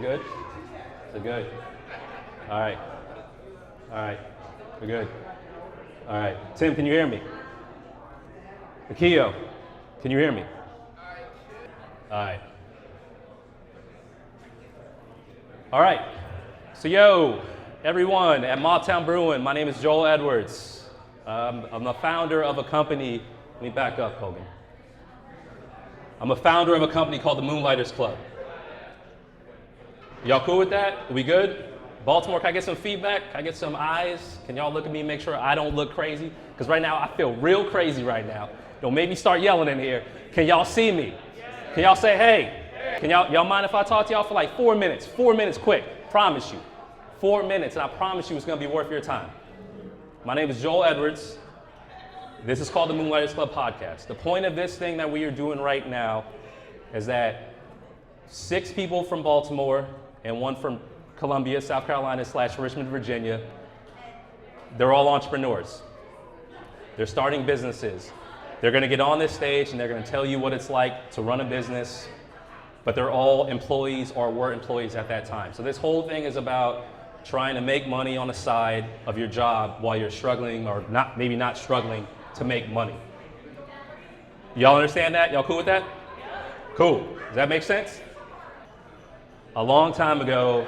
it good? Is it good? All right. All right. We're good. All right. Tim, can you hear me? Akio, can you hear me? All right. All right. So, yo, everyone at Mobtown Brewing, my name is Joel Edwards. I'm the founder of a company. Let me back up, Hogan. I'm a founder of a company called the Moonlighters Club. Y'all cool with that? Are we good? Baltimore, can I get some feedback? Can I get some eyes? Can y'all look at me and make sure I don't look crazy? Because right now, I feel real crazy right now. Don't make me start yelling in here. Can y'all see me? Can y'all say, hey? Can y'all mind if I talk to y'all for like 4 minutes? 4 minutes quick, promise you. 4 minutes, and I promise you it's gonna be worth your time. My name is Joel Edwards. This is called the Moonlighters Club podcast. The point of this thing that we are doing right now is that 6 people from Baltimore and 1 from Columbia, South Carolina / Richmond, Virginia, they're all entrepreneurs. They're starting businesses. They're gonna get on this stage and they're gonna tell you what it's like to run a business, but they're all employees or were employees at that time. So this whole thing is about trying to make money on the side of your job while you're struggling or maybe not struggling to make money. Y'all understand that? Y'all cool with that? Cool. Does that make sense? A long time ago,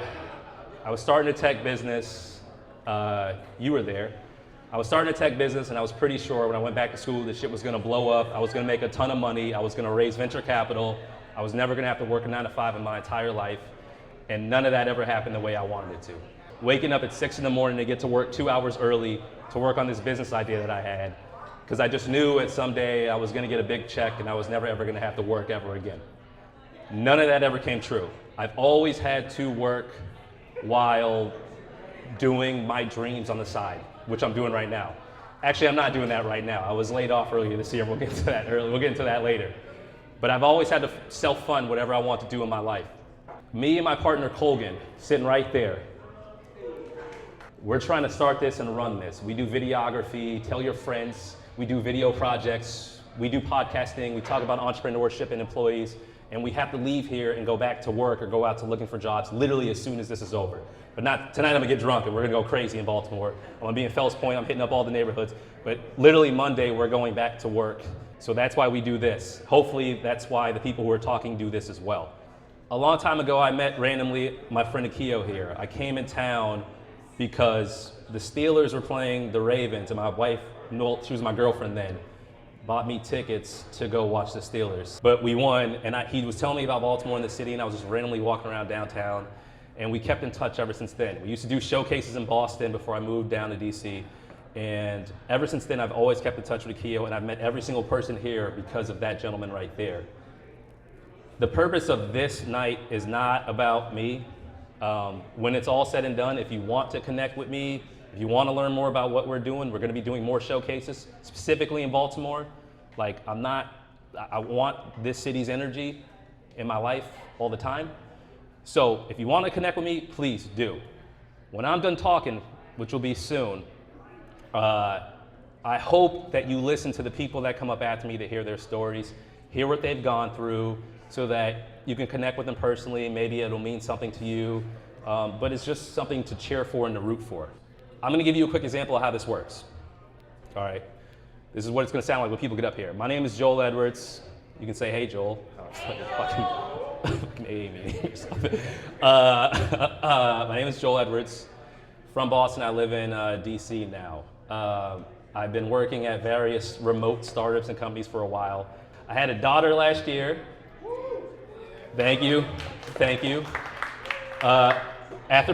I was starting a tech business. You were there. I was starting a tech business and I was pretty sure when I went back to school this shit was gonna blow up. I was gonna make a ton of money. I was gonna raise venture capital. I was never gonna have to work a 9 to 5 in my entire life. And none of that ever happened the way I wanted it to. Waking up at 6 in the morning to get to work 2 hours early to work on this business idea that I had. Because I just knew that someday I was gonna get a big check and I was never ever gonna have to work ever again. None of that ever came true. I've always had to work while doing my dreams on the side, which I'm doing right now. Actually, I'm not doing that right now. I was laid off earlier this year. We'll get into that early. We'll get into that later. But I've always had to self-fund whatever I want to do in my life. Me and my partner Colgan, sitting right there, we're trying to start this and run this. We do videography, tell your friends. We do video projects. We do podcasting. We talk about entrepreneurship and employees. And we have to leave here and go back to work or go out to looking for jobs literally as soon as this is over. But not tonight. I'm gonna get drunk and we're gonna go crazy in Baltimore. I'm gonna be in Fells Point. I'm hitting up all the neighborhoods. But literally Monday we're going back to work. So that's why we do this. Hopefully that's why the people who are talking do this as well. A long time ago I met randomly my friend Akio here. I came in town because the Steelers were playing the Ravens and my wife, she was my girlfriend then, bought me tickets to go watch the Steelers. But we won, and he was telling me about Baltimore and the city, and I was just randomly walking around downtown, and we kept in touch ever since then. We used to do showcases in Boston before I moved down to DC, and ever since then I've always kept in touch with Akio, and I've met every single person here because of that gentleman right there. The purpose of this night is not about me. When it's all said and done, if you want to connect with me, if you want to learn more about what we're doing, we're going to be doing more showcases, specifically in Baltimore. Like, I want this city's energy in my life all the time. So if you want to connect with me, please do. When I'm done talking, which will be soon, I hope that you listen to the people that come up after me to hear their stories, hear what they've gone through, so that you can connect with them personally. Maybe it'll mean something to you, but it's just something to cheer for and to root for. I'm gonna give you a quick example of how this works. All right, this is what it's gonna sound like when people get up here. My name is Joel Edwards. You can say, hey, Joel. Oh, it's like a fucking Amy or something. My name is Joel Edwards. From Boston, I live in DC now. I've been working at various remote startups and companies for a while. I had a daughter last year. Thank you, thank you. After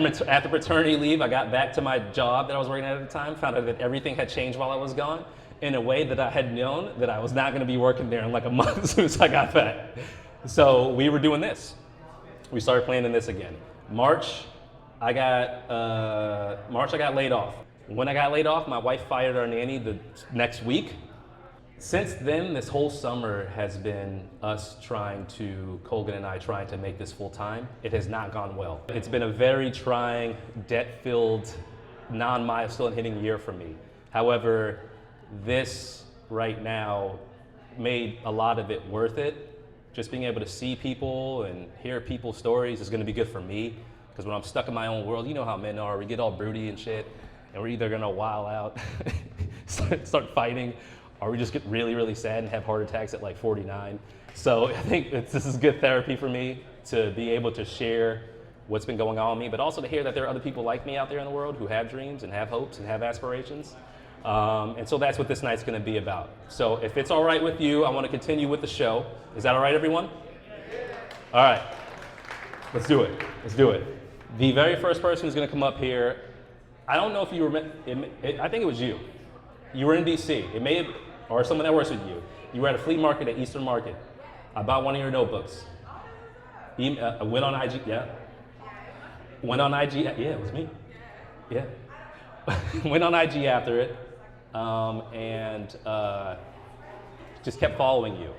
paternity leave, I got back to my job that I was working at the time, found out that everything had changed while I was gone in a way that I had known that I was not gonna be working there in like a month as soon as I got back. So we were doing this. We started planning this again. March, I got laid off. When I got laid off, my wife fired our nanny the next week. Since then, this whole summer has been us Colgan and I trying to make this full time. It has not gone well. It's been a very trying, debt-filled, non-milestone hitting year for me. However, this right now made a lot of it worth it just being able to see people and hear people's stories is going to be good for me. Because when I'm stuck in my own world, you know how men are. We get all broody and shit, and we're either going to wild out, start fighting, or we just get really, really sad and have heart attacks at like 49. So I think this is good therapy for me to be able to share what's been going on with me, but also to hear that there are other people like me out there in the world who have dreams and have hopes and have aspirations. And so that's what this night's going to be about. So if it's all right with you, I want to continue with the show. Is that all right, everyone? All right. Let's do it. Let's do it. The very first person who's going to come up here, I don't know if you remember, I think it was you. You were in DC. It may have, or someone that works with you. You were at a flea market at Eastern Market. I bought one of your notebooks. Went on IG, yeah. Went on IG, yeah, it was me. Yeah. Went on IG after it, and just kept following you.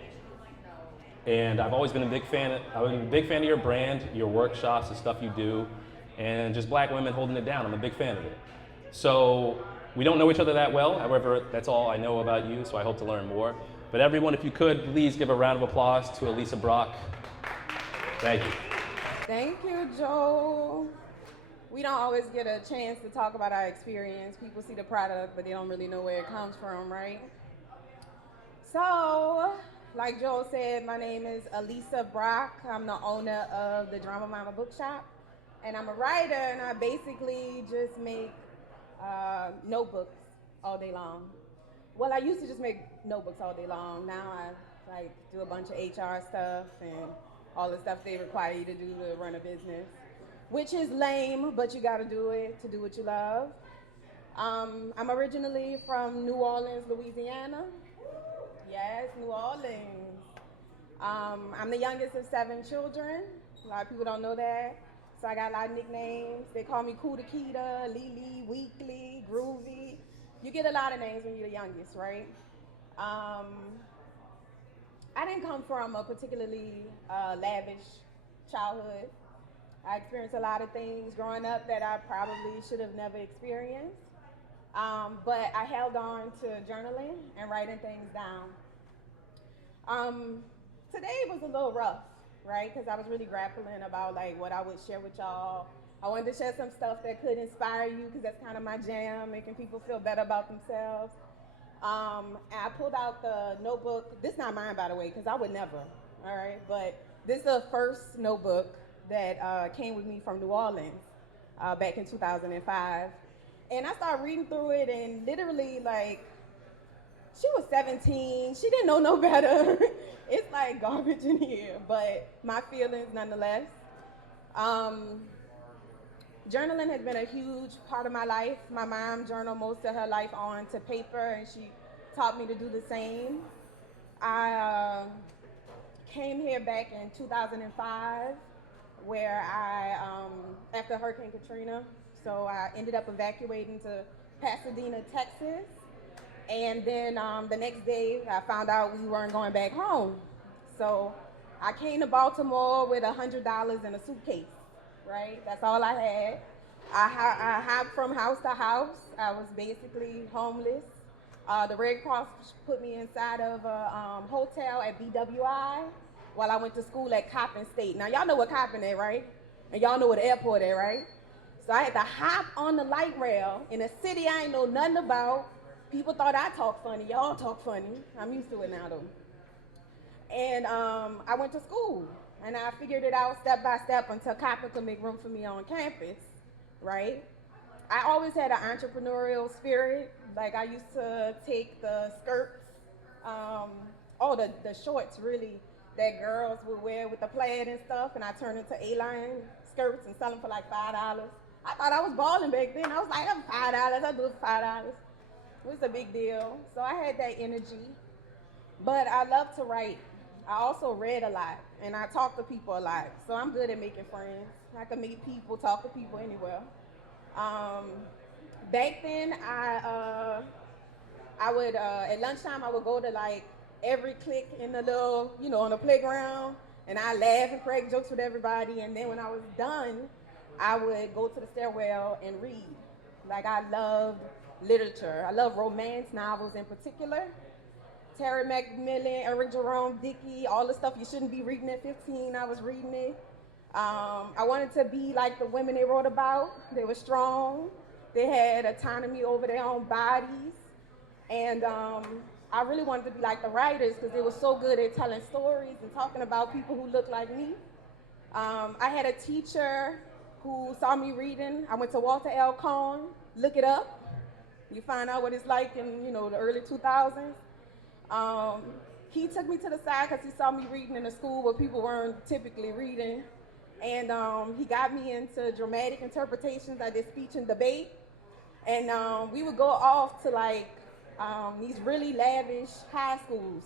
And I've always been a big fan. I've been a big fan of your brand, your workshops, the stuff you do, and just black women holding it down. I'm a big fan of it. So we don't know each other that well. However, that's all I know about you. So I hope to learn more. But everyone, if you could, please give a round of applause to Elisa Brock. Thank you. Thank you, Joe. We don't always get a chance to talk about our experience. People see the product, but they don't really know where it comes from, right? So, like Joe said, my name is Elisa Brock. I'm the owner of the Drama Mama Bookshop, and I'm a writer, and I basically just make notebooks all day long. Well, I used to just make notebooks all day long. Now I do a bunch of HR stuff and all the stuff they require you to do to run a business, which is lame, but you gotta do it to do what you love. I'm originally from New Orleans, Louisiana. Yes, New Orleans. I'm the youngest of 7 children. A lot of people don't know that. So I got a lot of nicknames. They call me Kuda Kita, Lily, Weekly, Groovy. You get a lot of names when you're the youngest, right? I didn't come from a particularly lavish childhood. I experienced a lot of things growing up that I probably should have never experienced. But I held on to journaling and writing things down. Today was a little rough, right? Because I was really grappling about like what I would share with y'all. I wanted to share some stuff that could inspire you because that's kind of my jam, making people feel better about themselves. And I pulled out the notebook. This is not mine, by the way, because I would never, all right? But this is the first notebook that came with me from New Orleans back in 2005. And I started reading through it, and literally, like, she was 17. She didn't know no better. It's like garbage in here, but my feelings nonetheless. Journaling has been a huge part of my life. My mom journaled most of her life onto paper, and she taught me to do the same. I came here back in 2005, where after Hurricane Katrina, so I ended up evacuating to Pasadena, Texas. And then the next day, I found out we weren't going back home. So I came to Baltimore with $100 in a suitcase, right? That's all I had. I hopped from house to house. I was basically homeless. The Red Cross put me inside of a hotel at BWI while I went to school at Coppin State. Now, y'all know what Coppin is, right? And y'all know what the airport is, right? So I had to hop on the light rail in a city I ain't know nothing about. People thought I talked funny. Y'all talk funny. I'm used to it now, though. And I went to school, and I figured it out step by step until Coppin could make room for me on campus, right? I always had an entrepreneurial spirit. Like, I used to take the skirts, the shorts, really, that girls would wear with the plaid and stuff, and I turned into A-line skirts and sell them for like $5. I thought I was balling back then. I was like, I'm $5, I'll do it for $5. It was a big deal. So I had that energy. But I love to write. I also read a lot, and I talk to people a lot. So I'm good at making friends. I can meet people, talk to people anywhere. Back then, I would, at lunchtime, I would go to like every clique in the little, on the playground, and I laugh and crack jokes with everybody. And then when I was done, I would go to the stairwell and read. Like, I loved literature. I love romance novels in particular. Terry McMillan, Eric Jerome Dickey, all the stuff you shouldn't be reading at 15, I was reading it. I wanted to be like the women they wrote about. They were strong. They had autonomy over their own bodies. And I really wanted to be like the writers because they were so good at telling stories and talking about people who looked like me. I had a teacher who saw me reading. I went to Walter L. Cohn. Look it up. You find out what it's like in, the early 2000s. He took me to the side because he saw me reading in a school where people weren't typically reading. And he got me into dramatic interpretations. I did speech and debate. And we would go off to these really lavish high schools.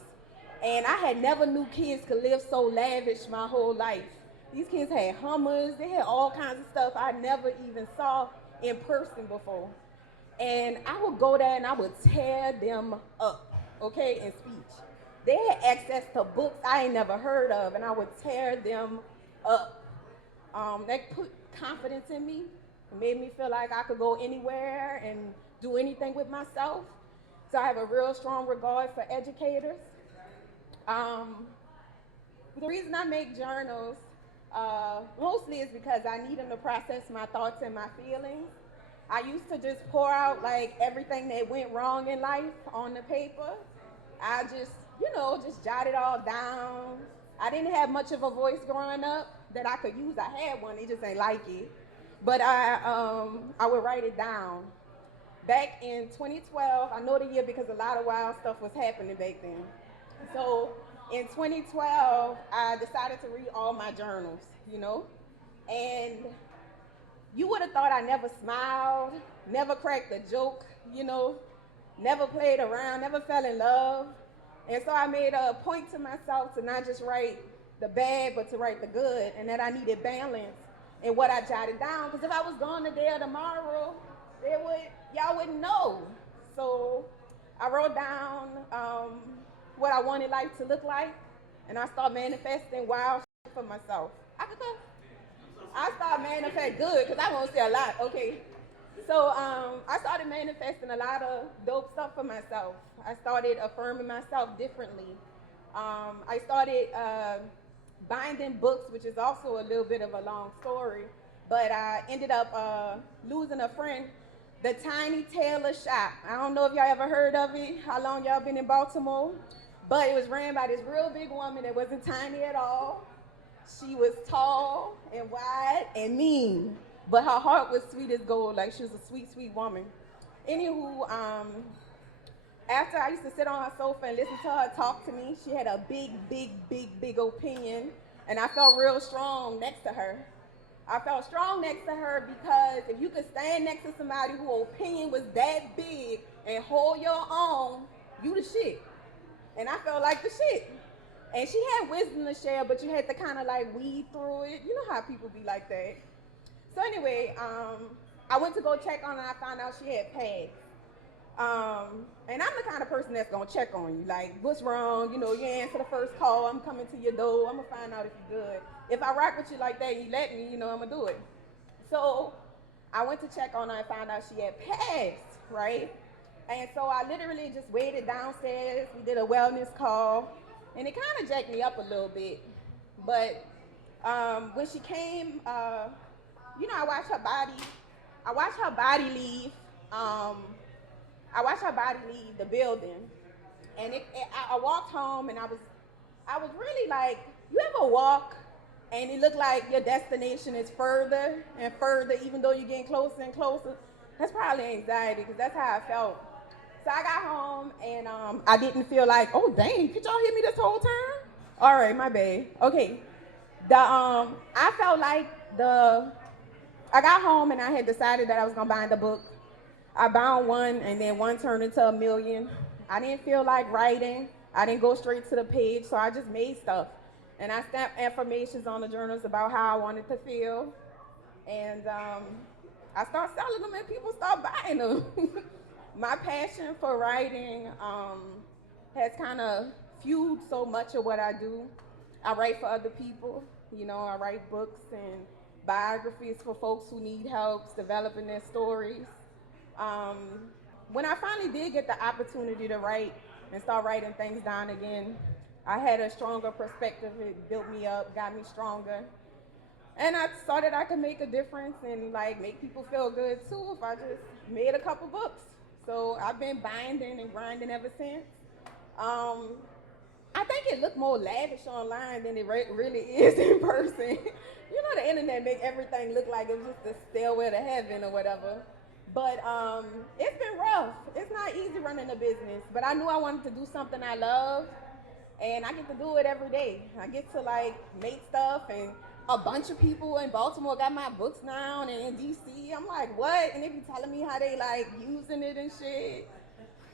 And I had never knew kids could live so lavish my whole life. These kids had Hummers, they had all kinds of stuff I never even saw in person before. And I would go there and I would tear them up, okay, in speech. They had access to books I ain't never heard of, and I would tear them up. That put confidence in me. It made me feel like I could go anywhere and do anything with myself. So I have a real strong regard for educators. The reason I make journals mostly is because I need them to process my thoughts and my feelings. I used to just pour out everything that went wrong in life on the paper. I just jot it all down. I didn't have much of a voice growing up that I could use. I had one, they just ain't like it. But I would write it down. Back in 2012, I know the year because a lot of wild stuff was happening back then. So in 2012, I decided to read all my journals, and you would have thought I never smiled, never cracked a joke, never played around, never fell in love. And so I made a point to myself to not just write the bad, but to write the good, and that I needed balance in what I jotted down. Because if I was gone today or tomorrow, y'all wouldn't know. So I wrote down what I wanted life to look like, and I started manifesting wild shit for myself. I started manifesting good, because I won't say a lot, okay? So I started manifesting a lot of dope stuff for myself. I started affirming myself differently. I started binding books, which is also a little bit of a long story, but I ended up losing a friend. The Tiny Tailor Shop. I don't know if y'all ever heard of it, how long y'all been in Baltimore, but it was ran by this real big woman that wasn't tiny at all. She was tall and wide and mean, but her heart was sweet as gold, like she was a sweet, sweet woman. Anywho, after I used to sit on her sofa and listen to her talk to me, she had a big, big, big, big opinion, and I felt real strong next to her. I felt strong next to her because if you could stand next to somebody whose opinion was that big and hold your own, you the shit. And I felt like the shit. And she had wisdom to share, but you had to kind of weed through it. You know how people be like that. So anyway, I went to go check on her and I found out she had PADS. And I'm the kind of person that's gonna check on you. What's wrong? You answer the first call, I'm coming to your door, I'm gonna find out if you're good. If I rock with you like that and you let me, I'm gonna do it. So I went to check on her and found out she had PADS, right? And so I literally just waited downstairs. We did a wellness call, and it kind of jacked me up a little bit. But when she came, I watched her body. I watched her body leave. I watched her body leave the building, and I walked home, and I was really you ever walk, and it looked like your destination is further and further, even though you're getting closer and closer? That's probably anxiety, because that's how I felt. So I got home, and I didn't feel oh dang, could y'all hear me this whole time? All right, my bad. Okay, I felt I got home and I had decided that I was gonna bind a book. I bound one, and then one turned into 1 million. I didn't feel like writing. I didn't go straight to the page, so I just made stuff. And I stamped affirmations on the journals about how I wanted to feel. And I started selling them, and people started buying them. My passion for writing has kind of fueled so much of what I do. I write for other people. I write books and biographies for folks who need help developing their stories. When I finally did get the opportunity to write and start writing things down again. I had a stronger perspective. It built me up, got me stronger. And I saw that I could make a difference and like make people feel good too if I just made a couple books. So I've been binding and grinding ever since. Um, I think it looked more lavish online than it really is in person. You know, the internet make everything look like it was just a stairway to heaven or whatever. But it's been rough. It's not easy running a business. But I knew I wanted to do something I love, and I get to do it every day. I get to like make stuff, and a bunch of people in Baltimore got my books now, and in DC, I'm like, what? And they be telling me how they like using it and shit.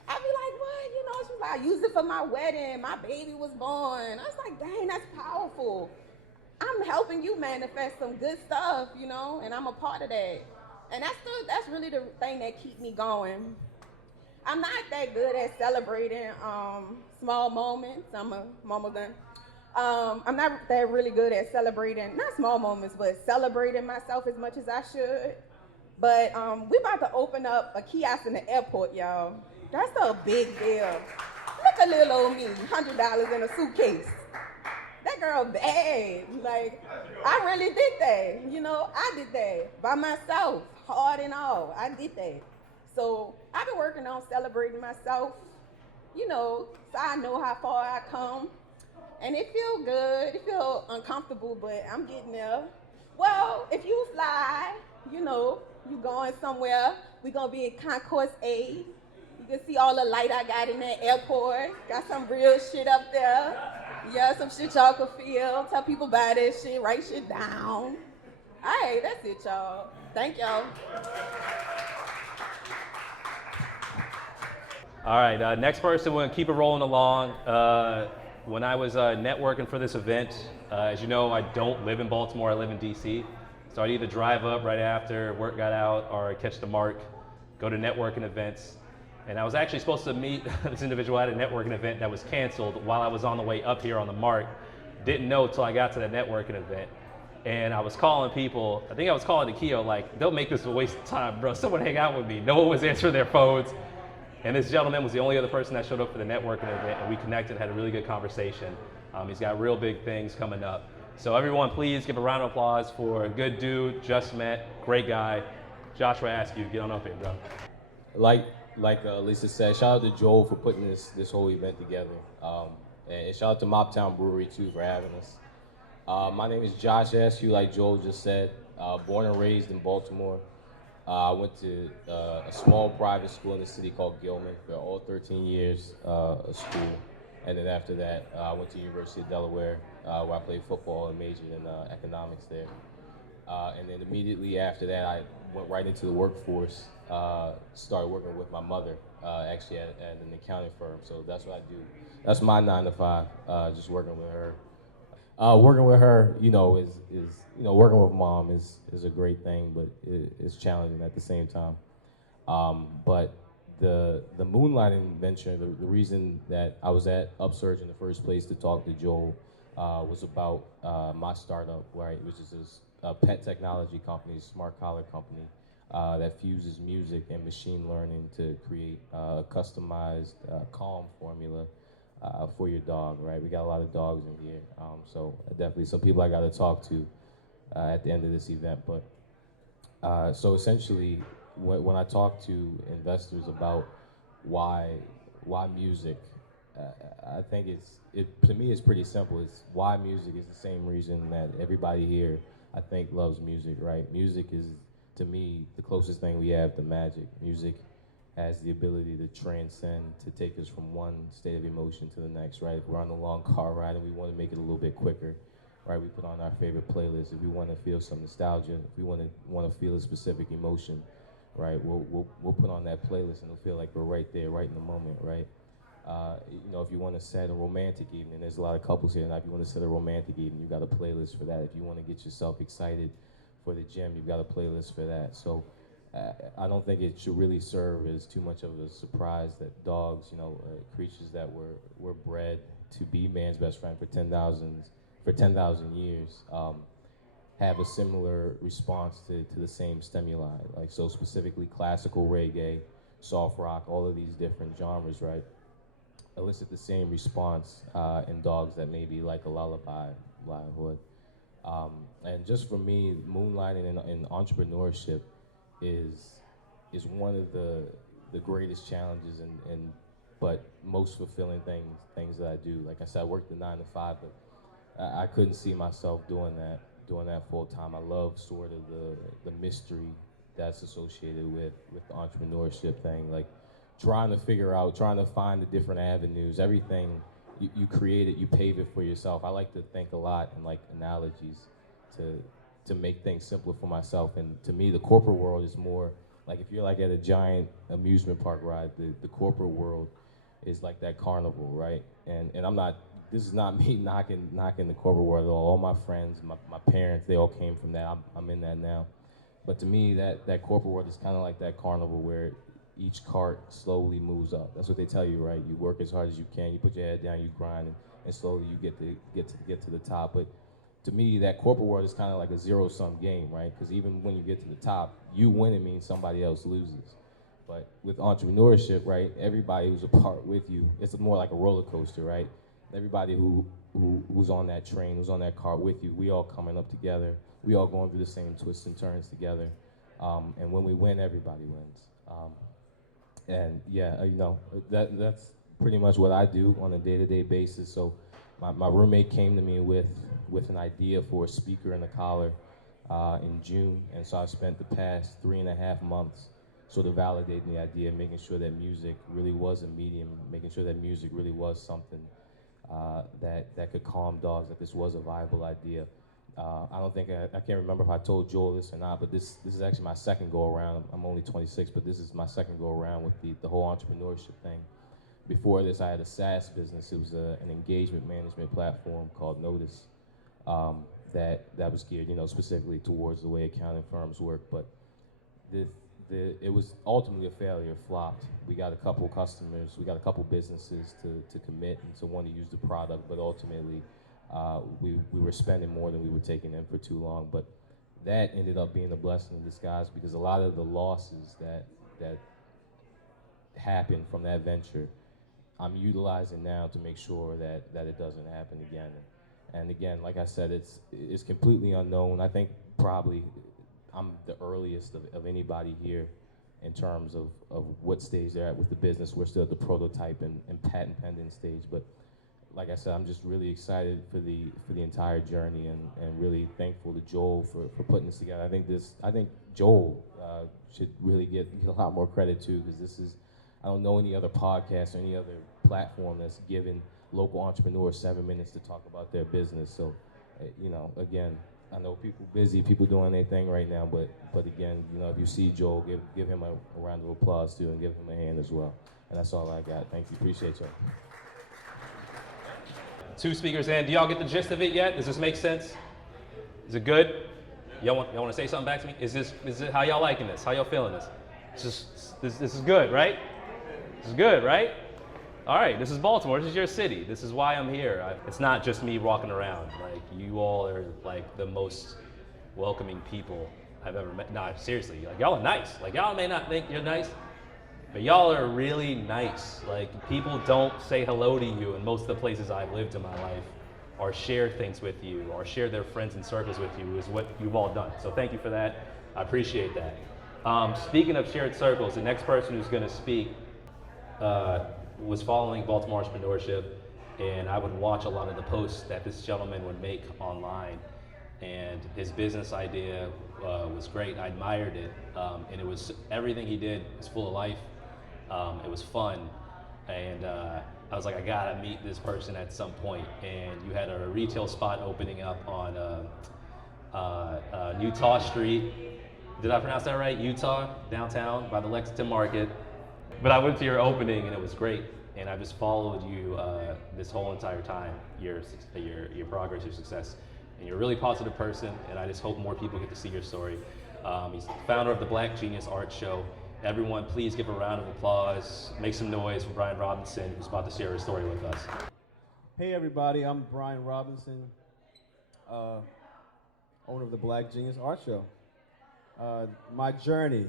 I be like, what? You know, she was like, I used it for my wedding. My baby was born. I was like, dang, that's powerful. I'm helping you manifest some good stuff, you know, and I'm a part of that. And that's really the thing that keep me going. I'm not that good at celebrating small moments. I'm a mama gun. I'm not that really good at celebrating, not small moments, but celebrating myself as much as I should. But we about to open up a kiosk in the airport, y'all. That's a big deal. Look at little old me, $100 in a suitcase. That girl bad. Like, I really did that. You know, I did that by myself, hard and all. I did that. So I've been working on celebrating myself, you know, so I know how far I come. And it feel good. It feel uncomfortable, but I'm getting there. Well, if you fly, you know, you going somewhere, we gonna be in Concourse A. You can see all the light I got in that airport. Got some real shit up there. Yeah, some shit y'all can feel. Tell people about that shit, write shit down. All right, that's it, y'all. Thank y'all. All right, next person, we're gonna keep it rolling along. When I was networking for this event, as you know, I don't live in Baltimore, I live in DC. So I'd either drive up right after work got out or catch the MARC, go to networking events. And I was actually supposed to meet this individual at a networking event that was canceled while I was on the way up here on the MARC. Didn't know till I got to the networking event. And I was calling people, I think I was calling the Keo, like, they'll make this a waste of time, bro. Someone hang out with me. No one was answering their phones. And this gentleman was the only other person that showed up for the networking event, and we connected, had a really good conversation. He's got real big things coming up. So everyone, please give a round of applause for a good dude, just met, great guy. Joshua Askew, get on up here, bro. Like Lisa said, shout out to Joel for putting this whole event together. And shout out to Mobtown Brewery too for having us. My name is Josh Askew, like Joel just said, born and raised in Baltimore. I went to a small private school in the city called Gilman for all 13 years of school. And then after that, I went to the University of Delaware, where I played football and majored in economics there. And then immediately after that, I went right into the workforce, started working with my mother, actually at an accounting firm. So that's what I do. That's my 9 to 5, just working with her. Working with her, you know, is working with mom is a great thing, but it's challenging at the same time. But the moonlighting venture, the reason that I was at Upsurge in the first place to talk to Joel was about my startup, right, which is a pet technology company, a smart collar company that fuses music and machine learning to create a customized calm formula for your dog, right? We got a lot of dogs in here, so definitely some people I got to talk to at the end of this event. But so essentially, when I talk to investors about why music, I think to me it's pretty simple. It's why music is the same reason that everybody here I think loves music, right? Music is, to me, the closest thing we have to magic. Music has the ability to transcend, to take us from one state of emotion to the next, right? If we're on a long car ride and we want to make it a little bit quicker, right? We put on our favorite playlist. If we want to feel some nostalgia, if we want to feel a specific emotion, right? We'll put on that playlist and it'll feel like we're right there, right in the moment, right? You know, if you want to set a romantic evening, there's a lot of couples here tonight. If you want to set a romantic evening, you've got a playlist for that. If you want to get yourself excited for the gym, you've got a playlist for that. So I don't think it should really serve as too much of a surprise that dogs, you know, creatures that were bred to be man's best friend for 10,000 years, have a similar response to the same stimuli. Like, so specifically classical reggae, soft rock, all of these different genres, right? elicit the same response in dogs that maybe like a lullaby would. And just for me, moonlighting and entrepreneurship is one of the greatest challenges and but most fulfilling things that I do. Like I said, I work the 9 to 5, but I couldn't see myself doing that full time. I love sort of the mystery that's associated with the entrepreneurship thing, like trying to find the different avenues. Everything you create it, you pave it for yourself. I like to think a lot in like analogies to make things simpler for myself. And to me, the corporate world is more like if you're like at a giant amusement park ride, the corporate world is like that carnival, right? And I'm not. This is not me knocking the corporate world at all. All my friends, my parents, they all came from that. I'm in that now. But to me, that corporate world is kind of like that carnival where each cart slowly moves up. That's what they tell you, right? You work as hard as you can. You put your head down, you grind, and slowly you get to the top. But to me, that corporate world is kind of like a zero-sum game, right? Because even when you get to the top, you winning means somebody else loses. But with entrepreneurship, right, everybody who's a part with you, it's more like a roller coaster, right? Everybody who's on that train, who's on that car with you, we all coming up together. We all going through the same twists and turns together. And when we win, everybody wins. And yeah, that's pretty much what I do on a day-to-day basis. So my roommate came to me with an idea for a speaker in the collar in June. And so I spent the past 3.5 months sort of validating the idea, making sure that music really was a medium, making sure that music really was something that could calm dogs, that this was a viable idea. I don't think, I can't remember if I told Joel this or not, but this is actually my second go around. I'm only 26, but this is my second go around with the whole entrepreneurship thing. Before this, I had a SaaS business. It was an engagement management platform called Notice that was geared, specifically towards the way accounting firms work. But it was ultimately a failure, flopped. We got a couple customers, we got a couple businesses to commit and to want to use the product, but ultimately we were spending more than we were taking in for too long. But that ended up being a blessing in disguise, because a lot of the losses that happened from that venture, I'm utilizing now to make sure that it doesn't happen again. And again, like I said, it's completely unknown. I think probably I'm the earliest of anybody here in terms of what stage they're at with the business. We're still at the prototype and patent pending stage, but like I said, I'm just really excited for the entire journey and really thankful to Joel for putting this together. I think Joel should really get a lot more credit too, because I don't know any other podcast or any other platform that's given local entrepreneurs 7 minutes to talk about their business. So, again, I know people busy, people doing their thing right now, but again, if you see Joel, give him a round of applause too, and give him a hand as well. And that's all I got. Thank you, appreciate y'all. 2 speakers in. Do y'all get the gist of it yet? Does this make sense? Is it good? Y'all want to say something back to me? Is it how y'all liking this? How y'all feeling this? This is good, right? This is good, right? All right, this is Baltimore. This is your city. This is why I'm here. It's not just me walking around. Like, you all are like the most welcoming people I've ever met. No, seriously, like, y'all are nice. Like, y'all may not think you're nice, but y'all are really nice. Like, people don't say hello to you in most of the places I've lived in my life, or share things with you, or share their friends and circles with you, is what you've all done. So thank you for that. I appreciate that. Speaking of shared circles, the next person who's gonna speak was following Baltimore entrepreneurship, and I would watch a lot of the posts that this gentleman would make online, and his business idea was great. I admired it, and it was, everything he did was full of life. It was fun, and I was like, I gotta meet this person at some point. And you had a retail spot opening up on Utah Street. Did I pronounce that right? Utah, downtown by the Lexington Market. But I went to your opening and it was great, and I just followed you this whole entire time, your progress, your success, and you're a really positive person, and I just hope more people get to see your story. He's the founder of the Black Genius Art Show. Everyone, please give a round of applause, make some noise for Brian Robinson, who's about to share his story with us. Hey everybody, I'm Brian Robinson, owner of the Black Genius Art Show. My journey,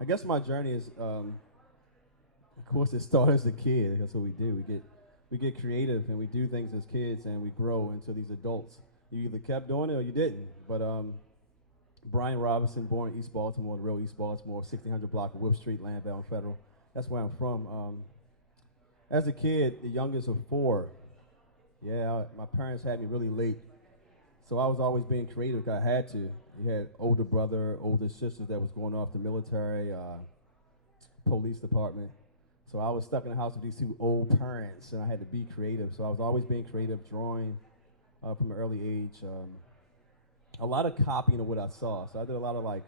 I guess my journey is Of course, it started as a kid. That's what we do. We get creative and we do things as kids and we grow into these adults. You either kept doing it or you didn't. But Brian Robinson, born in East Baltimore, the real East Baltimore, 1600 block of Whip Street, Landbound Federal. That's where I'm from. As a kid, the youngest of four, my parents had me really late. So I was always being creative because I had to. You had older brother, older sisters that was going off the military, police department. So I was stuck in the house with these two old parents, and I had to be creative. So I was always being creative, drawing from an early age. A lot of copying of what I saw. So I did a lot of like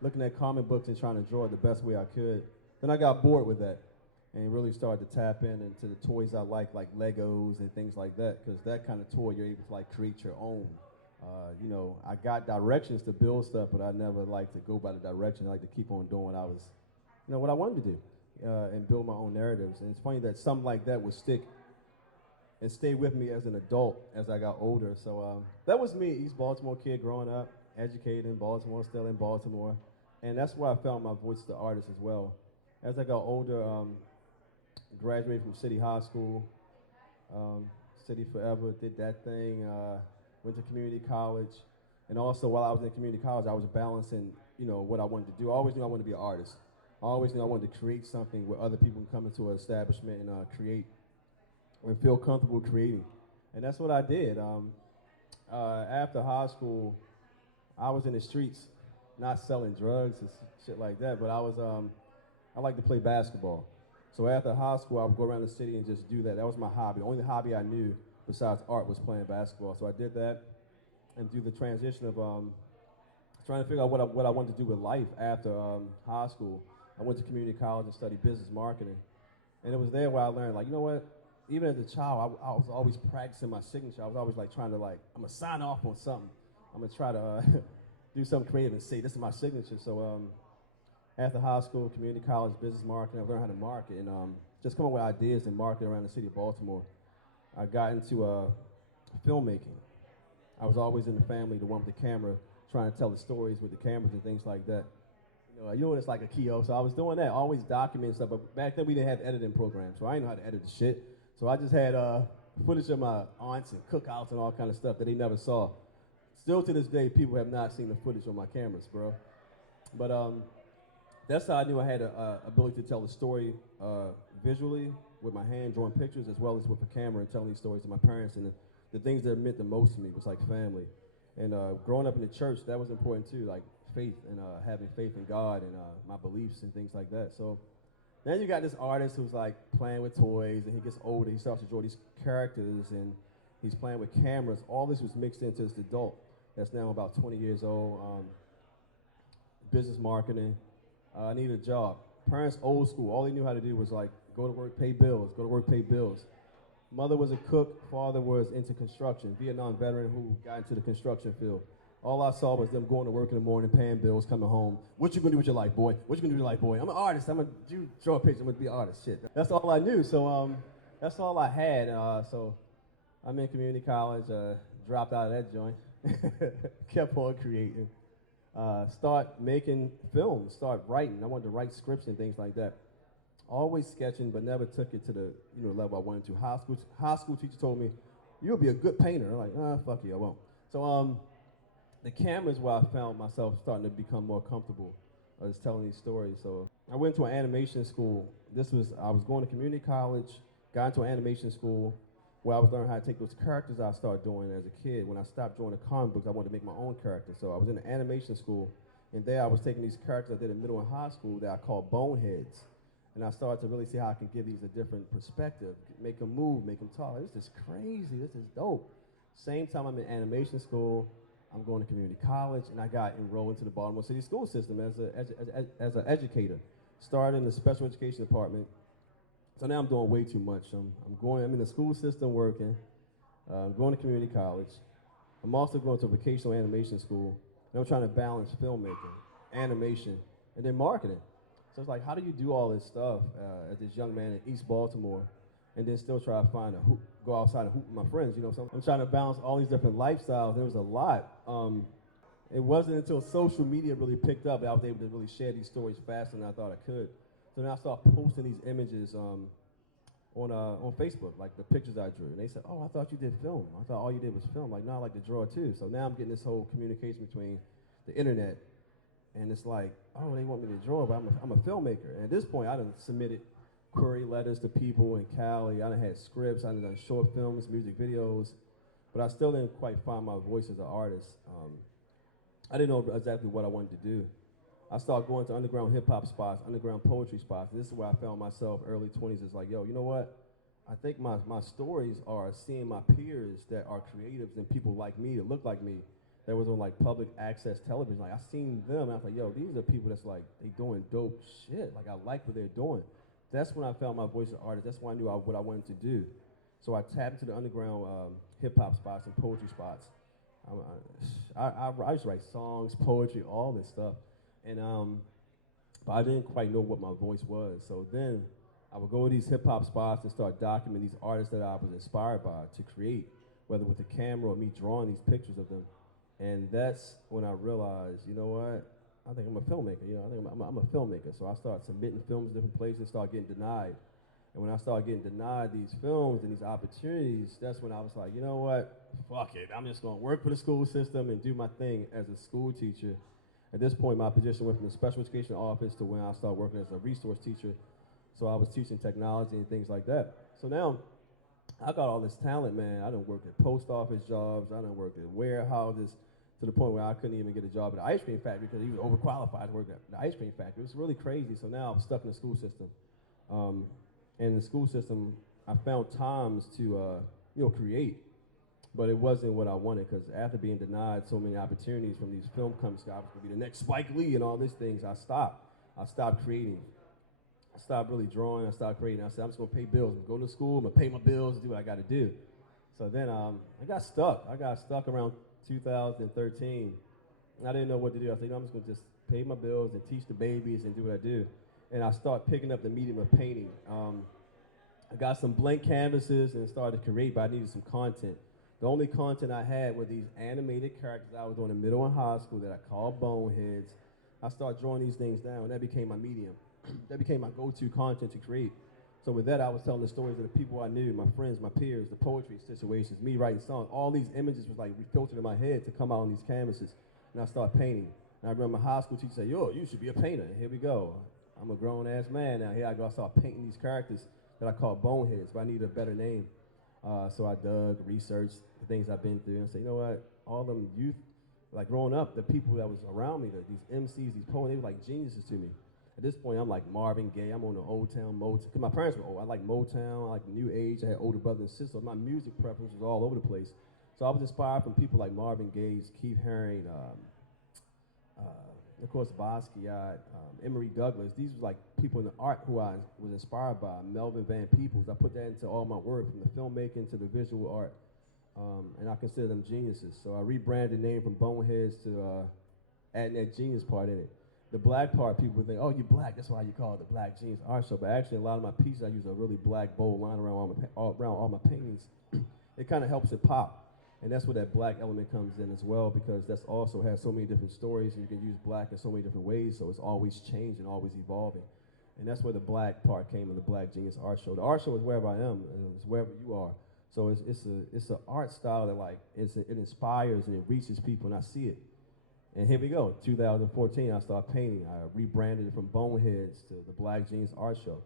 looking at comic books and trying to draw it the best way I could. Then I got bored with that and really started to tap into the toys I like Legos and things like that, because that kind of toy you're able to like create your own. I got directions to build stuff, but I never liked to go by the direction. I like to keep on doing what I was, what I wanted to do, and build my own narratives. And it's funny that something like that would stick and stay with me as an adult as I got older. So that was me, East Baltimore kid growing up, educated in Baltimore, still in Baltimore. And that's where I found my voice as an artist as well. As I got older, graduated from City High School, City Forever, did that thing, went to community college. And also while I was in community college, I was balancing, what I wanted to do. I always knew I wanted to be an artist. I always knew I wanted to create something where other people can come into an establishment and create and feel comfortable creating. And that's what I did. After high school, I was in the streets, not selling drugs and shit like that, but I like to play basketball. So after high school, I would go around the city and just do that. That was my hobby. The only hobby I knew besides art was playing basketball. So I did that and through the transition of trying to figure out what I wanted to do with life after high school. I went to community college and studied business marketing. And it was there where I learned, like, you know what? Even as a child, I was always practicing my signature. I was always like trying to I'm gonna sign off on something. I'm gonna try to do something creative and say, this is my signature. So after high school, community college, business marketing, I learned how to market and just come up with ideas and market around the city of Baltimore. I got into filmmaking. I was always in the family, the one with the camera, trying to tell the stories with the cameras and things like that. It's like a kiosk, so I was doing that, always documenting stuff, but back then we didn't have editing programs, so I didn't know how to edit the shit. So I just had footage of my aunts and cookouts and all kind of stuff that they never saw. Still to this day, people have not seen the footage on my cameras, bro. But that's how I knew I had an ability to tell the story visually with my hand, drawing pictures, as well as with a camera and telling these stories to my parents. And the things that meant the most to me was like family. And growing up in the church, that was important too, like faith and having faith in God and my beliefs and things like that. So then you got this artist who's like playing with toys, and he gets older, he starts to draw these characters, and he's playing with cameras. All this was mixed into this adult that's now about 20 years old, business marketing. I needed a job. Parents old school, all they knew how to do was like go to work, pay bills, go to work, pay bills. Mother was a cook, father was into construction, Vietnam veteran who got into the construction field. All I saw was them going to work in the morning, paying bills, coming home. What you gonna do with your life, boy? What you gonna do with your life, boy? I'm an artist. I'm gonna draw a picture. I'm gonna be an artist. Shit. That's all I knew. So that's all I had. So I'm in community college. Dropped out of that joint. Kept on creating. Start making films. Start writing. I wanted to write scripts and things like that. Always sketching, but never took it to the level I wanted to. High school teacher told me, "You'll be a good painter." I'm like, fuck you, I won't. So the camera is where I found myself starting to become more comfortable as telling these stories. So I went to an animation school. I was going to community college, got into an animation school where I was learning how to take those characters I started doing as a kid. When I stopped drawing the comic books, I wanted to make my own characters. So I was in an animation school, and there I was taking these characters I did in middle and high school that I called boneheads. And I started to really see how I can give these a different perspective, make them move, make them talk. This is crazy, this is dope. Same time I'm in animation school, I'm going to community college, and I got enrolled into the Baltimore City school system as an educator. Started in the special education department. So now I'm doing way too much. I'm in the school system working, I'm going to community college. I'm also going to vocational animation school, and I'm trying to balance filmmaking, animation, and then marketing. So it's like, how do you do all this stuff as this young man in East Baltimore, and then still try to go outside and hoop with my friends, So I'm trying to balance all these different lifestyles. There was a lot. It wasn't until social media really picked up that I was able to really share these stories faster than I thought I could. So then I start posting these images on Facebook, like the pictures I drew. And they said, oh, I thought you did film. I thought all you did was film. Like, no, I like to draw too. So now I'm getting this whole communication between the internet, and it's like, oh, they want me to draw, but I'm a filmmaker. And at this point, I done submitted query letters to people in Cali. I done had scripts. I done short films, music videos, but I still didn't quite find my voice as an artist. I didn't know exactly what I wanted to do. I started going to underground hip hop spots, underground poetry spots. This is where I found myself early 20s. It's like, yo, you know what? I think my stories are seeing my peers that are creatives and people like me that look like me that was on like public access television. Like I seen them and I was like, yo, these are people that's like, they doing dope shit. Like I like what they're doing. That's when I found my voice as an artist. That's when I knew what I wanted to do. So I tapped into the underground hip hop spots and poetry spots. I used to write songs, poetry, all this stuff. And but I didn't quite know what my voice was. So then I would go to these hip hop spots and start documenting these artists that I was inspired by to create, whether with the camera or me drawing these pictures of them. And that's when I realized, you know what? I think I'm a filmmaker. You know, I think I'm a filmmaker. So I started submitting films to different places, started getting denied. And when I started getting denied these films and these opportunities, that's when I was like, you know what? Fuck it. I'm just going to work for the school system and do my thing as a school teacher. At this point, my position went from the special education office to when I started working as a resource teacher. So I was teaching technology and things like that. So now, I got all this talent, man. I done worked at post office jobs. I done worked at warehouses to the point where I couldn't even get a job at the ice cream factory because he was overqualified to work at the ice cream factory. It was really crazy. So now I'm stuck in the school system. And in the school system, I found times to, create. But it wasn't what I wanted because after being denied so many opportunities from these film companies, I was going to be the next Spike Lee and all these things, I stopped. I stopped creating. I stopped really drawing. I stopped creating. I said, I'm just going to pay bills. I'm going to go to school. I'm going to pay my bills and do what I got to do. So then I got stuck. I got stuck around 2013. I didn't know what to do. I said, I'm just going to just pay my bills and teach the babies and do what I do. And I started picking up the medium of painting. I got some blank canvases and started to create, but I needed some content. The only content I had were these animated characters I was doing in middle and high school that I called boneheads. I started drawing these things down, and that became my medium. That became my go-to content to create. So with that, I was telling the stories of the people I knew, my friends, my peers, the poetry situations, me writing songs. All these images was like refiltered in my head to come out on these canvases, and I started painting. And I remember my high school teacher said, yo, you should be a painter. And here we go. I'm a grown-ass man now. Here I go. I started painting these characters that I called boneheads, but I needed a better name. So I dug, researched the things I've been through, and said, you know what? All them youth, like growing up, the people that was around me, these MCs, these poets, they were like geniuses to me. At this point, I'm like Marvin Gaye. I'm on the old town Motown. Because my parents were old. I like Motown. I like New Age. I had older brothers and sisters. My music preference was all over the place. So I was inspired from people like Marvin Gaye, Keith Haring, of course, Basquiat, Emory Douglas. These were like people in the art who I was inspired by. Melvin Van Peebles. I put that into all my work, from the filmmaking to the visual art, and I consider them geniuses. So I rebranded the name from Boneheads to adding that genius part in it. The black part, people would think, oh, you're black, that's why you call it the Black Genius Art Show. But actually, a lot of my pieces, I use a really black, bold line around all my paintings. It kind of helps it pop. And that's where that black element comes in as well, because that's also has so many different stories, and you can use black in so many different ways, so it's always changing, always evolving. And that's where the black part came in the Black Genius Art Show. The art show is wherever I am, and it's wherever you are. So it's an art style that like it inspires and it reaches people, and I see it. And here we go, 2014, I started painting. I rebranded it from Boneheads to the Black Genius Art Show.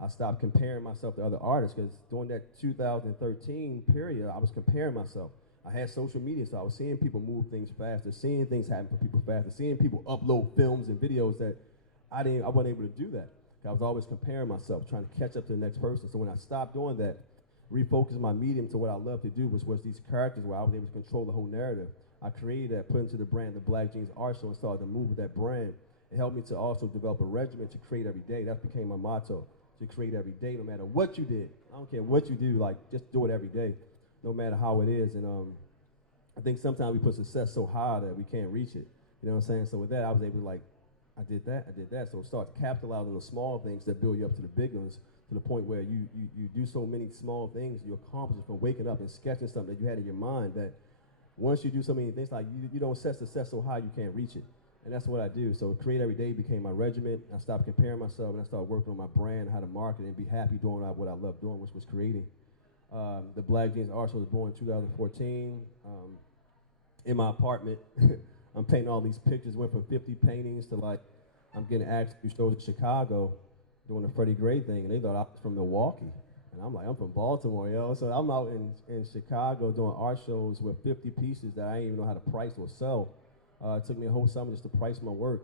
I stopped comparing myself to other artists, because during that 2013 period, I was comparing myself. I had social media, so I was seeing people move things faster, seeing things happen for people faster, seeing people upload films and videos that I wasn't able to do that. I was always comparing myself, trying to catch up to the next person. So when I stopped doing that, refocused my medium to what I love to do, was these characters where I was able to control the whole narrative. I created that, put into the brand, the Black Genius Art Show, and started to move with that brand. It helped me to also develop a regimen to create every day. That became my motto, to create every day, no matter what you did. I don't care what you do, like, just do it every day, no matter how it is. And I think sometimes we put success so high that we can't reach it. You know what I'm saying? So with that, I was able to, like, I did that. So start capitalizing on the small things that build you up to the big ones, to the point where you do so many small things you accomplish from waking up and sketching something that you had in your mind, that once you do so many things, like you don't set success so high you can't reach it. And that's what I do. So Create Every Day became my regiment. I stopped comparing myself, and I started working on my brand, how to market, and be happy doing what I love doing, which was creating. The Black Jeans Art Show was born in 2014. In my apartment, I'm painting all these pictures. Went from 50 paintings to like, I'm getting asked to do shows in Chicago doing the Freddie Gray thing, and they thought I was from Milwaukee. And I'm like, I'm from Baltimore, yo. So I'm out in Chicago doing art shows with 50 pieces that I didn't even know how to price or sell. It took me a whole summer just to price my work.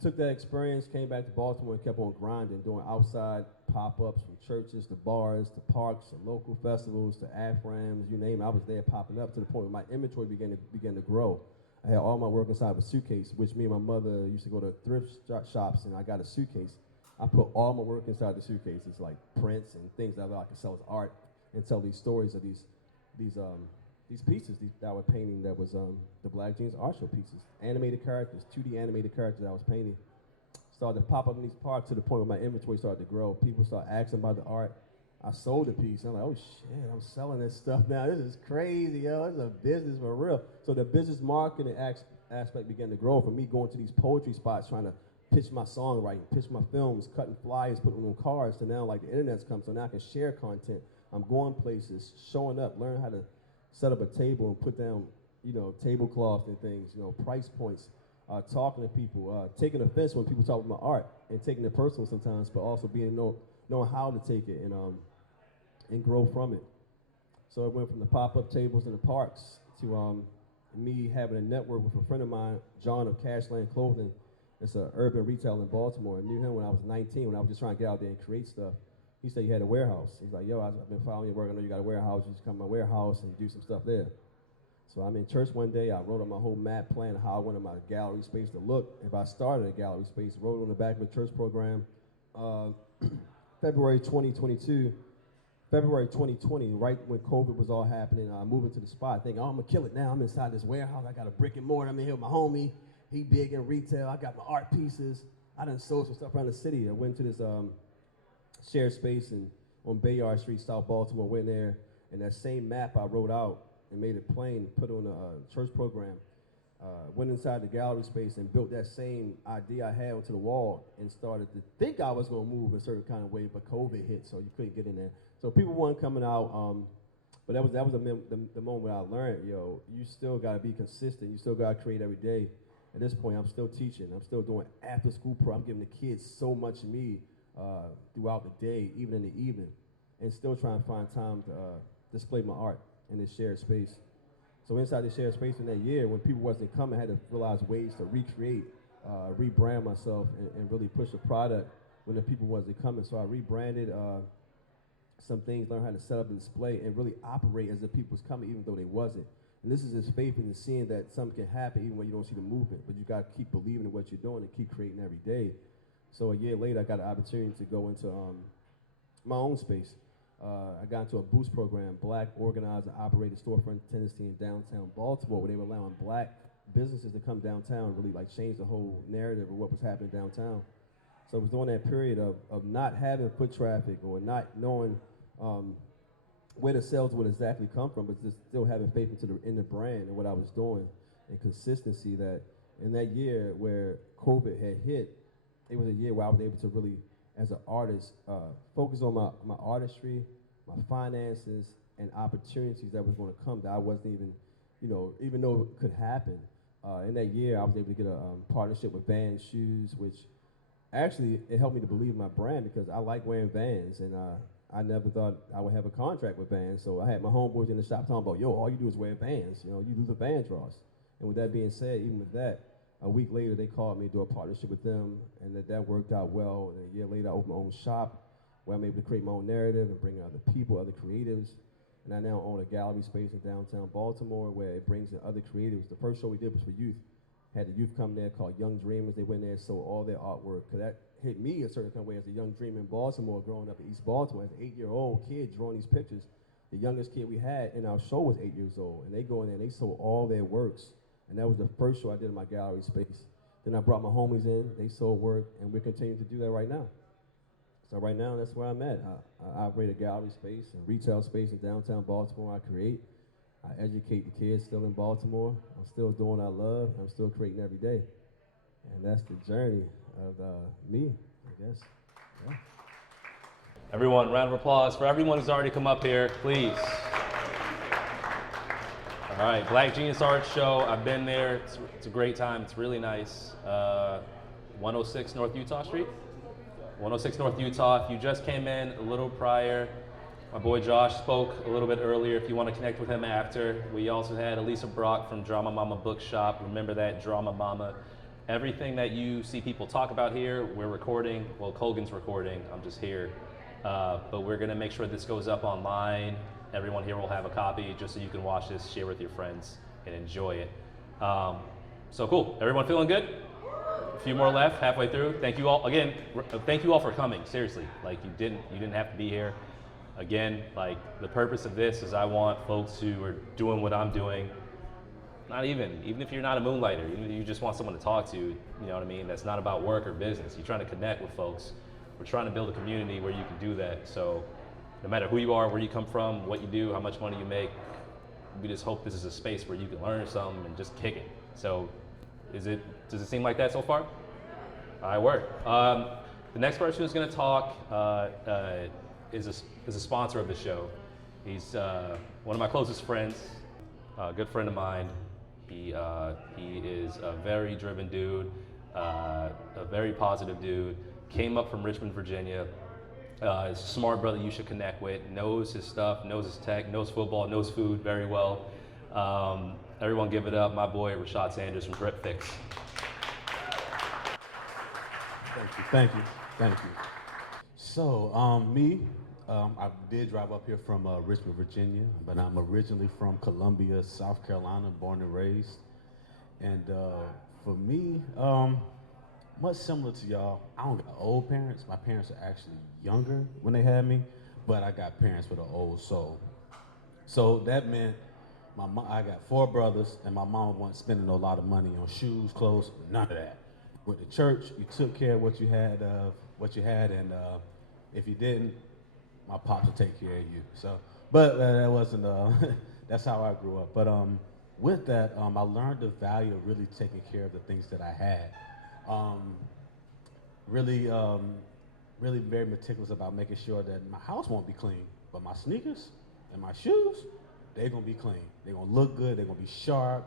Took that experience, came back to Baltimore and kept on grinding, doing outside pop-ups from churches to bars to parks to local festivals to AFRAMs, you name it. I was there popping up to the point where my inventory began to grow. I had all my work inside of a suitcase, which me and my mother used to go to thrift shops, and I got a suitcase. I put all my work inside the suitcase. It's like prints and things that I could sell as art and tell these stories of these pieces that I was painting that was the Black Jeans Art Show pieces. Animated characters, 2D animated characters that I was painting. Started to pop up in these parks to the point where my inventory started to grow. People started asking about the art. I sold a piece. I'm like, oh shit, I'm selling this stuff now. This is crazy, yo. This is a business for real. So the business marketing aspect began to grow from me going to these poetry spots, trying to pitch my songwriting, pitch my films, cutting flyers, putting them on cards, to now like the internet's come, so now I can share content. I'm going places, showing up, learning how to set up a table and put down, tablecloths and things, price points, talking to people, taking offense when people talk about my art and taking it personal sometimes, but also knowing how to take it and grow from it. So it went from the pop-up tables in the parks to me having a network with a friend of mine, John of Cashland Clothing. It's an urban retail in Baltimore. I knew him when I was 19, when I was just trying to get out there and create stuff. He said he had a warehouse. He's like, yo, I've been following your work. I know you got a warehouse. You just come to my warehouse and do some stuff there. So I'm in church one day. I wrote on my whole map plan how I wanted my gallery space to look. If I started a gallery space, wrote it on the back of a church program. February 2020, right when COVID was all happening, I moved into the spot thinking, oh, I'm going to kill it now. I'm inside this warehouse. I got a brick and mortar. I'm in here with my homie. He big in retail. I got my art pieces. I done sold some stuff around the city. I went to this shared space on Bayard Street, South Baltimore. Went there, and that same map I wrote out and made it plain, put on a church program. Went inside the gallery space and built that same idea I had onto the wall and started to think I was going to move a certain kind of way, but COVID hit, so you couldn't get in there. So people weren't coming out, but that was the moment I learned, you still got to be consistent. You still got to create every day. At this point, I'm still teaching. I'm still doing after-school I'm giving the kids so much of me throughout the day, even in the evening, and still trying to find time to display my art in this shared space. So inside this shared space in that year, when people wasn't coming, I had to realize ways to recreate, rebrand myself, and really push the product when the people wasn't coming. So I rebranded some things, learned how to set up and display, and really operate as if people was coming, even though they wasn't. And this is his faith in seeing that something can happen even when you don't see the movement, but you got to keep believing in what you're doing and keep creating every day. So a year later, I got an opportunity to go into my own space. I got into a boost program, Black Organized and Operated Storefront Tendency in downtown Baltimore, where they were allowing black businesses to come downtown and really like change the whole narrative of what was happening downtown. So it was during that period of not having foot traffic or not knowing where the sales would exactly come from, but just still having faith in the brand and what I was doing, and consistency. That in that year where COVID had hit, it was a year where I was able to really, as an artist, focus on my artistry, my finances, and opportunities that was going to come that I wasn't even, even though it could happen. In that year, I was able to get a partnership with Vans Shoes, which actually it helped me to believe in my brand because I like wearing Vans, and I never thought I would have a contract with Vans. So I had my homeboys in the shop talking about, yo, all you do is wear Vans. You do the Vans draws. And with that being said, even with that, a week later they called me to do a partnership with them, and that worked out well. And a year later, I opened my own shop where I'm able to create my own narrative and bring in other people, other creatives. And I now own a gallery space in downtown Baltimore where it brings in other creatives. The first show we did was for youth. Had the youth come there called Young Dreamers. They went there and sold all their artwork. Because that hit me a certain kind of way as a young dreamer in Baltimore, growing up in East Baltimore as an 8-year-old kid drawing these pictures. The youngest kid we had in our show was 8 years old. And they go in there and they sold all their works. And that was the first show I did in my gallery space. Then I brought my homies in, they sold work, and we're continuing to do that right now. So right now, that's where I'm at. I operate a gallery space and retail space in downtown Baltimore. I create, I educate the kids still in Baltimore. I'm still doing what I love. I'm still creating every day. And that's the journey of me, I guess. Yeah. Everyone, round of applause for everyone who's already come up here, please. All right, Black Genius Arts Show. I've been there. It's a great time. It's really nice. 106 North Utah Street. 106 North Utah. If you just came in a little prior, my boy Josh spoke a little bit earlier. If you want to connect with him after, we also had Elisa Brock from Drama Mama Bookshop. Remember that, Drama Mama. Everything that you see people talk about here, we're recording. Well, Colgan's recording. I'm just here. But we're going to make sure this goes up online. Everyone here will have a copy just so you can watch this, share with your friends, and enjoy it. So cool. Everyone feeling good? A few more left, halfway through. Thank you all again. Thank you all for coming. Seriously, like you didn't have to be here. Again, like the purpose of this is I want folks who are doing what I'm doing. Not even if you're not a moonlighter, even if you just want someone to talk to, you know what I mean? That's not about work or business. You're trying to connect with folks. We're trying to build a community where you can do that. So no matter who you are, where you come from, what you do, how much money you make, we just hope this is a space where you can learn something and just kick it. So does it seem like that so far? All right, work. The next person who's going to talk is a sponsor of the show. He's one of my closest friends, a good friend of mine. He is a very driven dude, a very positive dude. Came up from Richmond, Virginia. He's a smart brother you should connect with. Knows his stuff, knows his tech, knows football, knows food very well. Everyone give it up, my boy Rashad Sanders from Drip Fix. Thank you. So, I did drive up here from Richmond, Virginia, but I'm originally from Columbia, South Carolina, born and raised. And for me, much similar to y'all, I don't got old parents. My parents are actually younger when they had me, but I got parents with an old soul. So that meant I got 4 brothers, and my mom wasn't spending a lot of money on shoes, clothes, none of that. With the church, you took care of what you had, and if you didn't, my pops would take care of you. So, but that wasn't. That's how I grew up. But with that, I learned the value of really taking care of the things that I had. Really very meticulous about making sure that my house won't be clean, but my sneakers and my shoes, they're gonna be clean. They're gonna look good. They're gonna be sharp.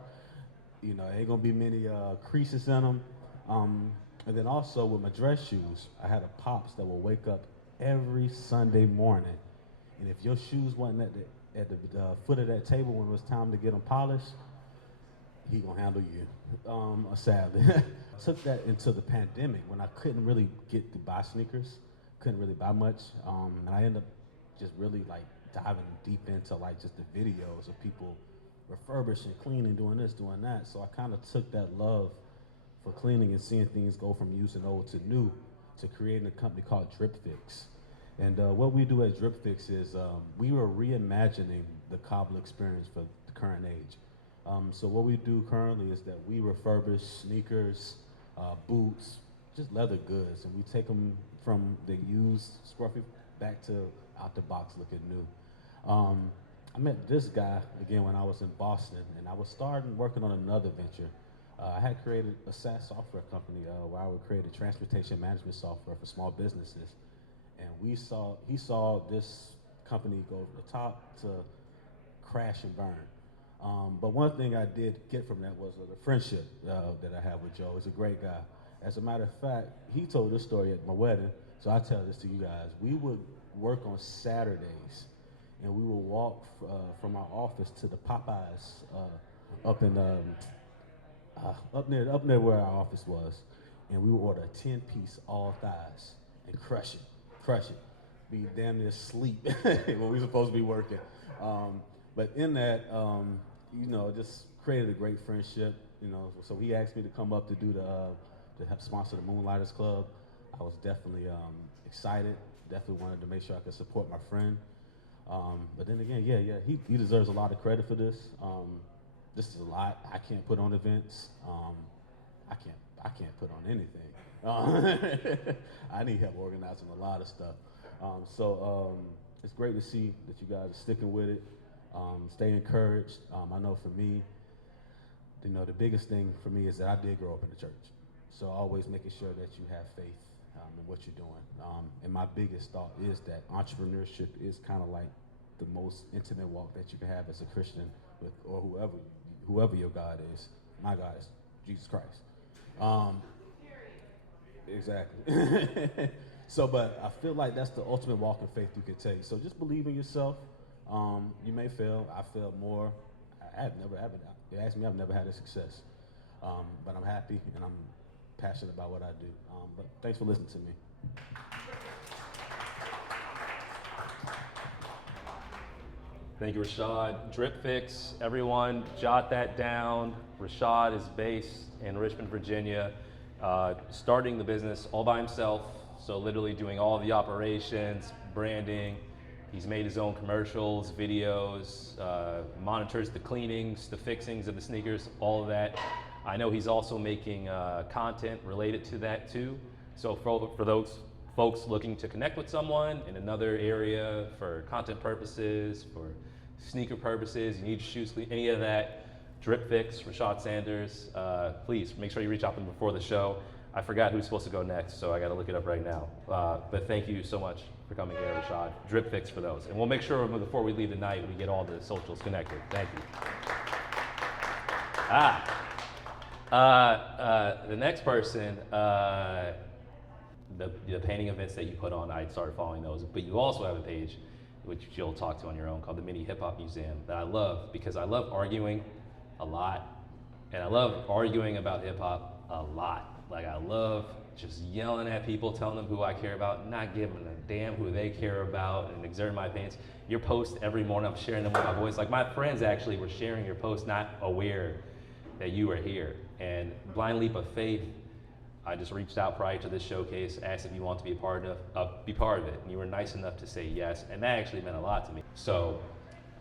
You know, ain't gonna be many creases in them. And then also with my dress shoes, I had a pops that will wake up every Sunday morning, and if your shoes wasn't at the foot of that table when it was time to get them polished, he gonna handle you. Sadly, took that into the pandemic when I couldn't really get to buy sneakers, couldn't really buy much, and I ended up just really like diving deep into like just the videos of people refurbishing, cleaning, doing this, doing that. So I kind of took that love for cleaning and seeing things go from used and old to new to creating a company called Drip Fix. And what we do at Drip Fix is we were reimagining the cobble experience for the current age. So what we do currently is that we refurbish sneakers, boots, just leather goods, and we take them from the used, scruffy back to out the box looking new. I met this guy again when I was in Boston, and I was working on another venture. I had created a SaaS software company where I would create a transportation management software for small businesses. And he saw this company go from the top to crash and burn. But one thing I did get from that was the friendship that I have with Joe. He's a great guy. As a matter of fact, he told this story at my wedding, so I tell this to you guys. We would work on Saturdays, and we would walk from our office to the Popeyes up near where our office was, and we would order a 10-piece all thighs and crush it, be damn near asleep when we were supposed to be working. But in that, just created a great friendship. So he asked me to come up to do to help sponsor the Moonlighters Club. I was definitely excited. Definitely wanted to make sure I could support my friend. But then again, he deserves a lot of credit for this. This is a lot. I can't put on events. I can't put on anything. I need help organizing a lot of stuff. So it's great to see that you guys are sticking with it. Stay encouraged. I know for me, the biggest thing for me is that I did grow up in the church. So always making sure that you have faith in what you're doing. And my biggest thought is that entrepreneurship is kind of like the most intimate walk that you can have as a Christian with, or whoever your God is. My God is Jesus Christ. Exactly. So, but I feel like that's the ultimate walk of faith you could take. So just believe in yourself. You may fail. I failed more. You ask me, I've never had a success. But I'm happy and I'm passionate about what I do. But thanks for listening to me. Thank you, Rashad. Drip Fix, everyone, jot that down. Rashad is based in Richmond, Virginia, starting the business all by himself. So literally doing all the operations, branding. He's made his own commercials, videos, monitors the cleanings, the fixings of the sneakers, all of that. I know he's also making content related to that too. So for those folks looking to connect with someone in another area for content purposes, for sneaker purposes, you need shoes, any of that, Drip Fix, Rashad Sanders, please make sure you reach out to him before the show. I forgot who's supposed to go next, so I got to look it up right now. But thank you so much for coming here, Rashad. Drip Fix for those. And we'll make sure before we leave tonight, we get all the socials connected. Thank you. The next person, the painting events that you put on, I started following those. But you also have a page, which you'll talk to on your own, called the Mini Hip Hop Museum, that I love because I love arguing a lot. And I love arguing about hip hop a lot. Like, I love just yelling at people, telling them who I care about, not giving a damn who they care about, and exerting my opinions. Your posts every morning, I'm sharing them with my boys. Like, my friends actually were sharing your posts, not aware that you were here. And Blind Leap of Faith, I just reached out prior to this showcase, asked if you want to be a part of it, and you were nice enough to say yes, and that actually meant a lot to me. So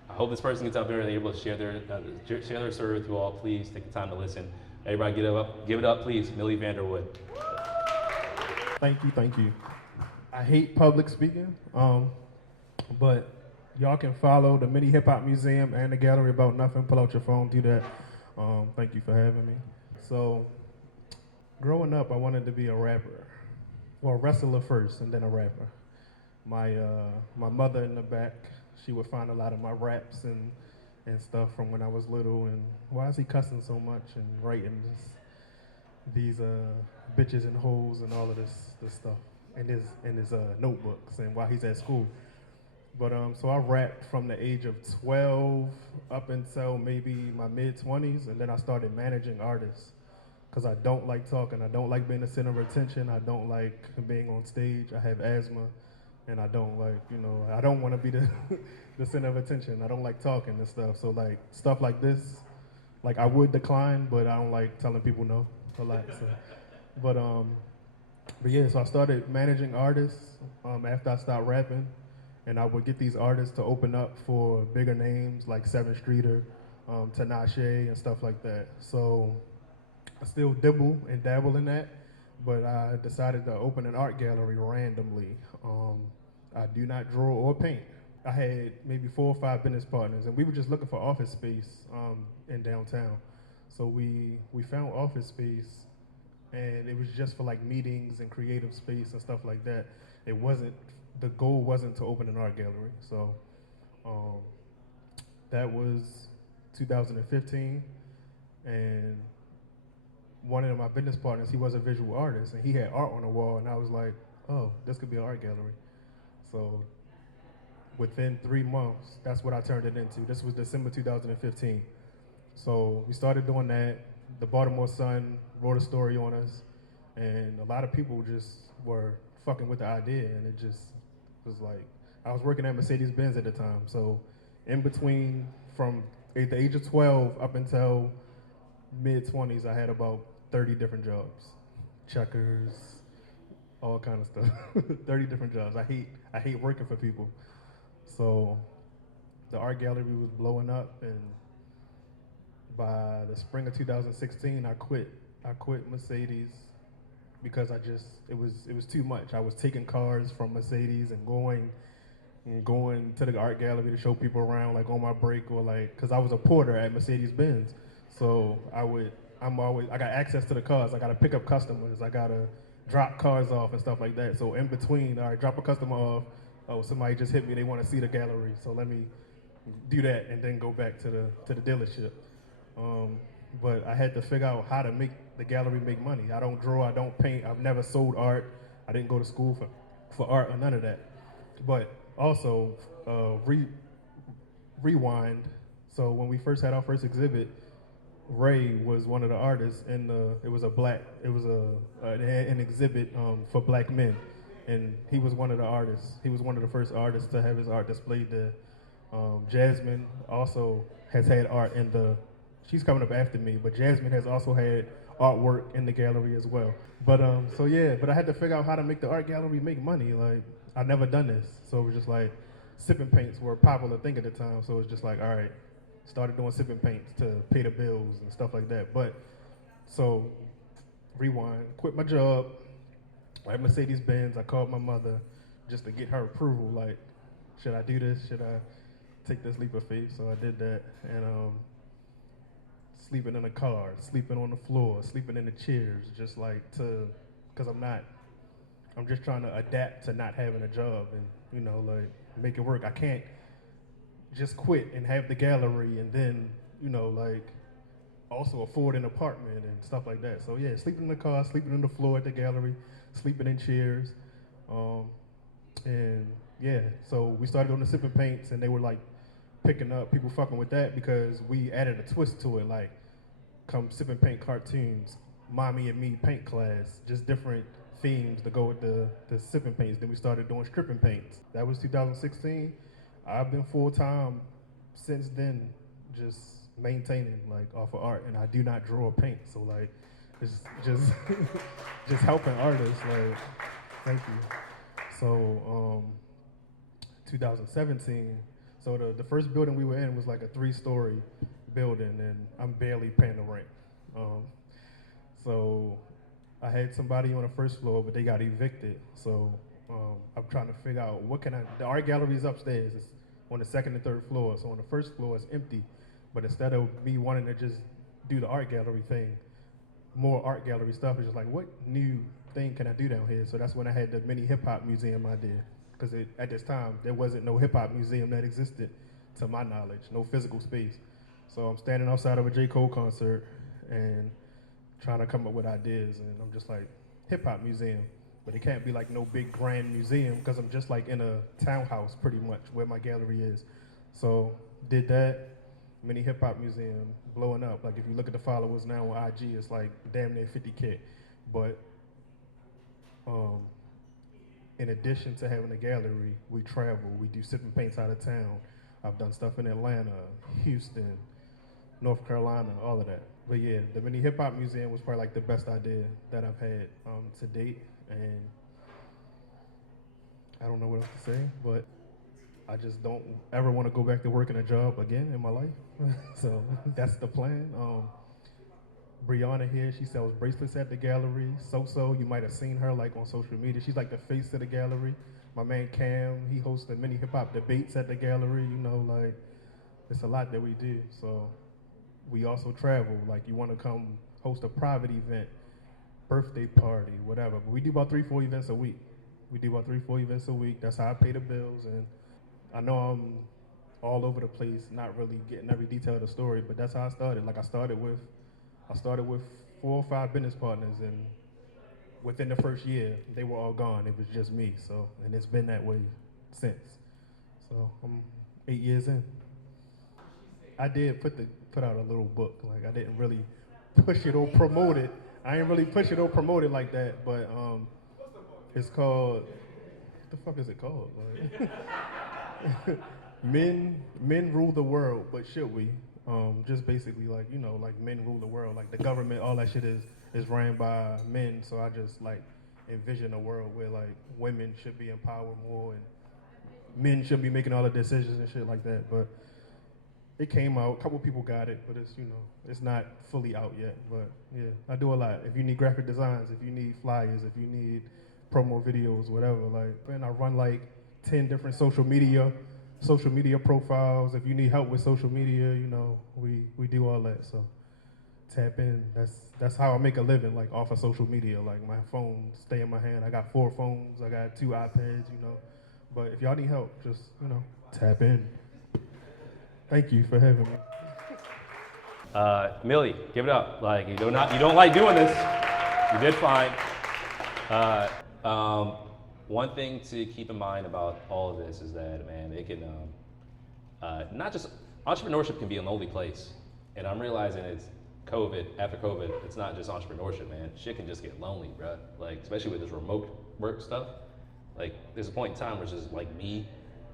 I hope this person gets up there and they're able to share their story with you all. Please take the time to listen. Everybody give it up, please, Millie Vanderwood. Thank you. I hate public speaking, but y'all can follow the Mini Hip Hop Museum and the Gallery About Nothing. Pull out your phone, do that. Thank you for having me. So, growing up, I wanted to be a rapper. Well, wrestler first, and then a rapper. My mother in the back, she would find a lot of my raps and stuff from when I was little, and why is he cussing so much and writing these bitches and hoes and all of this stuff in his notebooks and while he's at school. But so I rapped from the age of 12 up until maybe my mid-20s, and then I started managing artists because I don't like talking. I don't like being the center of attention. I don't like being on stage. I have asthma, and I don't like, I don't want to be the the center of attention. I don't like talking and stuff. So like stuff like this, like I would decline, but I don't like telling people no a lot. So, but yeah, so I started managing artists after I stopped rapping, and I would get these artists to open up for bigger names like Seven Streeter, Tinashe, and stuff like that. So I still dibble and dabble in that, but I decided to open an art gallery randomly. I do not draw or paint. I had maybe 4 or 5 business partners, and we were just looking for office space in downtown. So we found office space, and it was just for like meetings and creative space and stuff like that. The goal wasn't to open an art gallery. So that was 2015, and one of my business partners, he was a visual artist, and he had art on the wall, and I was like, oh, this could be an art gallery. So within 3 months, that's what I turned it into. This was December 2015. So we started doing that. The Baltimore Sun wrote a story on us, and a lot of people just were fucking with the idea, and it just was like, I was working at Mercedes-Benz at the time, so in between, from the age of 12 up until mid-20s, I had about 30 different jobs. Checkers, all kind of stuff. 30 different jobs. I hate working for people. So the art gallery was blowing up, and by the spring of 2016, I quit Mercedes because it was too much. I was taking cars from Mercedes and going and going to the art gallery to show people around, like on my break, or like, cause I was a porter at Mercedes-Benz, so I got access to the cars. I gotta pick up customers. I gotta drop cars off and stuff like that. So in between, all right, drop a customer off. Oh, somebody just hit me. They want to see the gallery, so let me do that and then go back to the dealership. But I had to figure out how to make the gallery make money. I don't draw. I don't paint. I've never sold art. I didn't go to school for art or none of that. But also, rewind. So when we first had our first exhibit, Ray was one of the artists, and it was an exhibit for black men, and he was one of the artists. He was one of the first artists to have his art displayed there. Jasmine also has had art in the. She's coming up after me, but Jasmine has also had artwork in the gallery as well. But but I had to figure out how to make the art gallery make money. Like, I'd never done this, so it was just like sipping paints were a popular thing at the time. So it was just like, all right, started doing sipping paints to pay the bills and stuff like that. But so rewind, quit my job at Mercedes-Benz. I called my mother just to get her approval. Like, should I do this? Should I take this leap of faith? So I did that, and sleeping in a car, sleeping on the floor, sleeping in the chairs, just like because I'm just trying to adapt to not having a job and, like make it work. I can't just quit and have the gallery and then, like also afford an apartment and stuff like that. So yeah, sleeping in the car, sleeping on the floor at the gallery, sleeping in chairs. And yeah, so we started on the sipping paints, and they were like picking up, people fucking with that because we added a twist to it, like come sipping paint cartoons, mommy and me paint class, just different themes to go with the sipping paints. Then we started doing stripping paints. That was 2016. I've been full-time since then, just maintaining like off of art, and I do not draw or paint, so like it's just just helping artists. Like, thank you. So 2017, so the first building we were in was like a 3-story building, and I'm barely paying the rent. So I had somebody on the first floor, but they got evicted. So I'm trying to figure out the art gallery is upstairs. It's on the second and third floor. So on the first floor it's empty, but instead of me wanting to just do the art gallery thing, more art gallery stuff, is just like, what new thing can I do down here? So that's when I had the mini hip hop museum idea, because at this time there wasn't no hip hop museum that existed to my knowledge, no physical space. So I'm standing outside of a J. Cole concert and trying to come up with ideas, and I'm just like, hip hop museum, but it can't be like no big grand museum because I'm just like in a townhouse pretty much where my gallery is. So did that, mini hip hop museum, blowing up. Like if you look at the followers now on IG, it's like damn near 50K. But in addition to having a gallery, we travel, we do sipping paints out of town. I've done stuff in Atlanta, Houston, North Carolina, all of that. But yeah, the mini hip hop museum was probably like the best idea that I've had to date, and I don't know what else to say, but I just don't ever want to go back to working a job again in my life. So that's the plan. Brianna here, she sells bracelets at the gallery. So you might have seen her like on social media. She's like the face of the gallery. My man Cam, he hosts the mini hip hop debates at the gallery. Like it's a lot that we do. So we also travel. Like you want to come host a private event, birthday party, whatever. But we do about 3-4 events a week. That's how I pay the bills. And I know I'm all over the place, not really getting every detail of the story, but that's how I started. Like I started with 4 or 5 business partners, and within the first year, they were all gone. It was just me. So, and it's been that way since. So I'm 8 years in. I did put out a little book. Like I didn't really push it or promote it. I didn't really push it or promote it like that. But it's called. What the fuck is it called? Like, Men rule the world, but should we? Just basically like like men rule the world. Like the government, all that shit is ran by men. So I just like envision a world where like women should be empowered more and men shouldn't be making all the decisions and shit like that. But it came out. A couple people got it, but it's it's not fully out yet. But yeah, I do a lot. If you need graphic designs, if you need flyers, if you need promo videos, whatever. Like, and I run like 10 different social media profiles. If you need help with social media, you know, we do all that. So tap in. That's how I make a living, like off of social media. Like my phone stay in my hand. I got 4 phones. I got 2 iPads. You know, but if y'all need help, just tap in. Thank you for having me. Millie, give it up. Like you don't like doing this. You did fine. One thing to keep in mind about all of this is that, man, it can not just entrepreneurship can be a lonely place, and I'm realizing it's after COVID, it's not just entrepreneurship, man. Shit can just get lonely, bro. Like especially with this remote work stuff. Like there's a point in time where it's just like me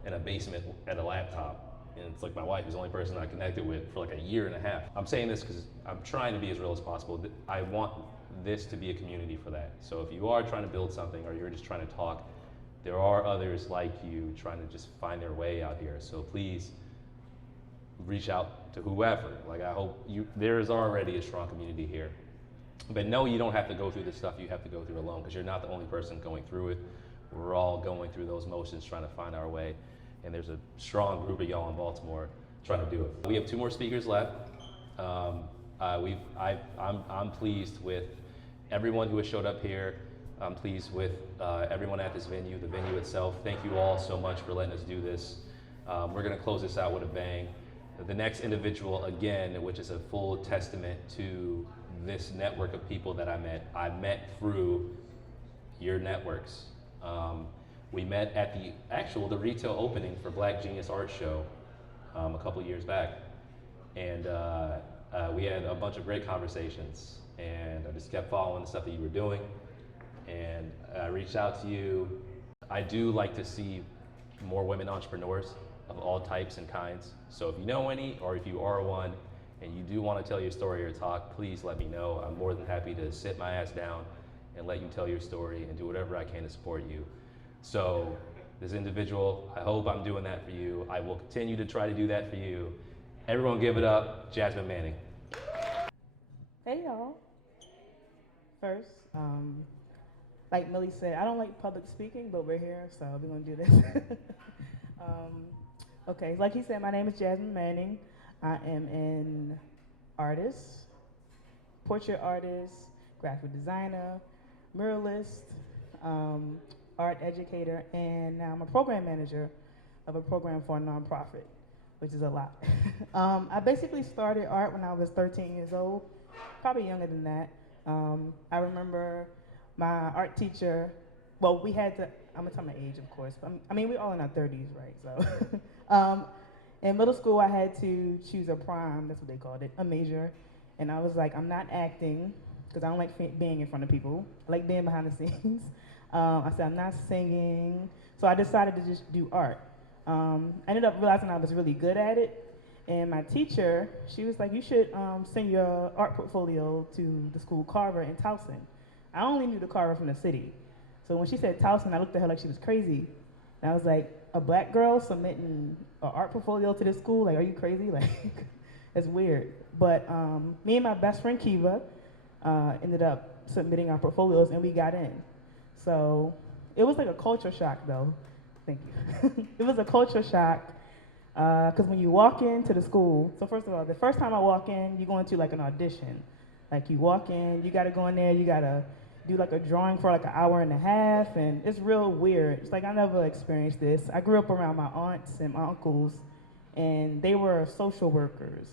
in a basement at a laptop. And it's like my wife is the only person I connected with for like a year and a half. I'm saying this because I'm trying to be as real as possible. I want this to be a community for that. So if you are trying to build something or you're just trying to talk, there are others like you trying to just find their way out here. So please reach out to whoever. Like I hope there is already a strong community here. But no, you don't have to go through the stuff you have to go through alone because you're not the only person going through it. We're all going through those motions trying to find our way. And there's a strong group of y'all in Baltimore trying to do it. We have 2 more speakers left. I'm pleased with everyone who has showed up here. I'm pleased with everyone at this venue, the venue itself. Thank you all so much for letting us do this. We're gonna close this out with a bang. The next individual, again, which is a full testament to this network of people that I met through your networks. We met at the retail opening for Black Genius Art Show a couple years back. And we had a bunch of great conversations. And I just kept following the stuff that you were doing. And I reached out to you. I do like to see more women entrepreneurs of all types and kinds. So if you know any, or if you are one, and you do want to tell your story or talk, please let me know. I'm more than happy to sit my ass down and let you tell your story and do whatever I can to support you. So this individual, I hope I'm doing that for you. I will continue to try to do that for you. Everyone give it up, Jasmine Manning. Hey y'all. First, like Millie said, I don't like public speaking, but we're here, so we're gonna do this. Okay, like he said, my name is Jasmine Manning. I am an artist, portrait artist, graphic designer, muralist, art educator, and now I'm a program manager of a program for a nonprofit, which is a lot. I basically started art when I was 13 years old, probably younger than that. I remember my art teacher, well, we had to, I'm gonna tell my age, of course, but I mean, we're all in our 30s, right? So, in middle school, I had to choose a prime, that's what they called it, a major, and I was like, I'm not acting, because I don't like being in front of people. I like being behind the scenes. I said, I'm not singing. So I decided to just do art. I ended up realizing I was really good at it. And my teacher, she was like, you should send your art portfolio to the school Carver in Towson. I only knew the Carver from the city. So when she said Towson, I looked at her like she was crazy. And I was like, a black girl submitting an art portfolio to this school? Like, are you crazy? Like, it's weird. But me and my best friend Kiva ended up submitting our portfolios and we got in. So it was like a culture shock though. Thank you. It was a culture shock because when you walk into the school, so first of all, the first time I walk in, you go into like an audition. Like you walk in, you gotta go in there, you gotta do like a drawing for like an hour and a half, and it's real weird. It's like I never experienced this. I grew up around my aunts and my uncles, and they were social workers,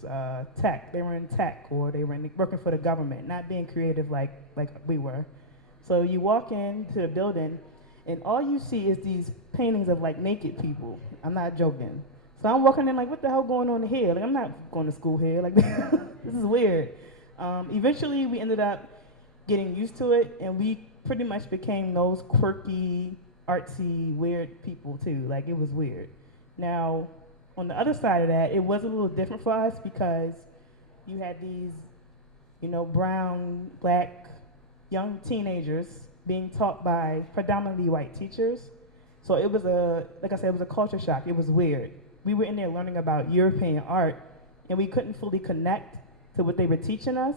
tech. They were in tech, or they were working for the government, not being creative like we were. So you walk into the building, and all you see is these paintings of like naked people. I'm not joking. So I'm walking in like, what the hell going on here? Like I'm not going to school here. Like this is weird. Eventually we ended up getting used to it, and we pretty much became those quirky, artsy, weird people too. Like it was weird. Now, on the other side of that, it was a little different for us because you had these, brown, black, young teenagers being taught by predominantly white teachers. So it was like I said, it was a culture shock. It was weird. We were in there learning about European art, and we couldn't fully connect to what they were teaching us.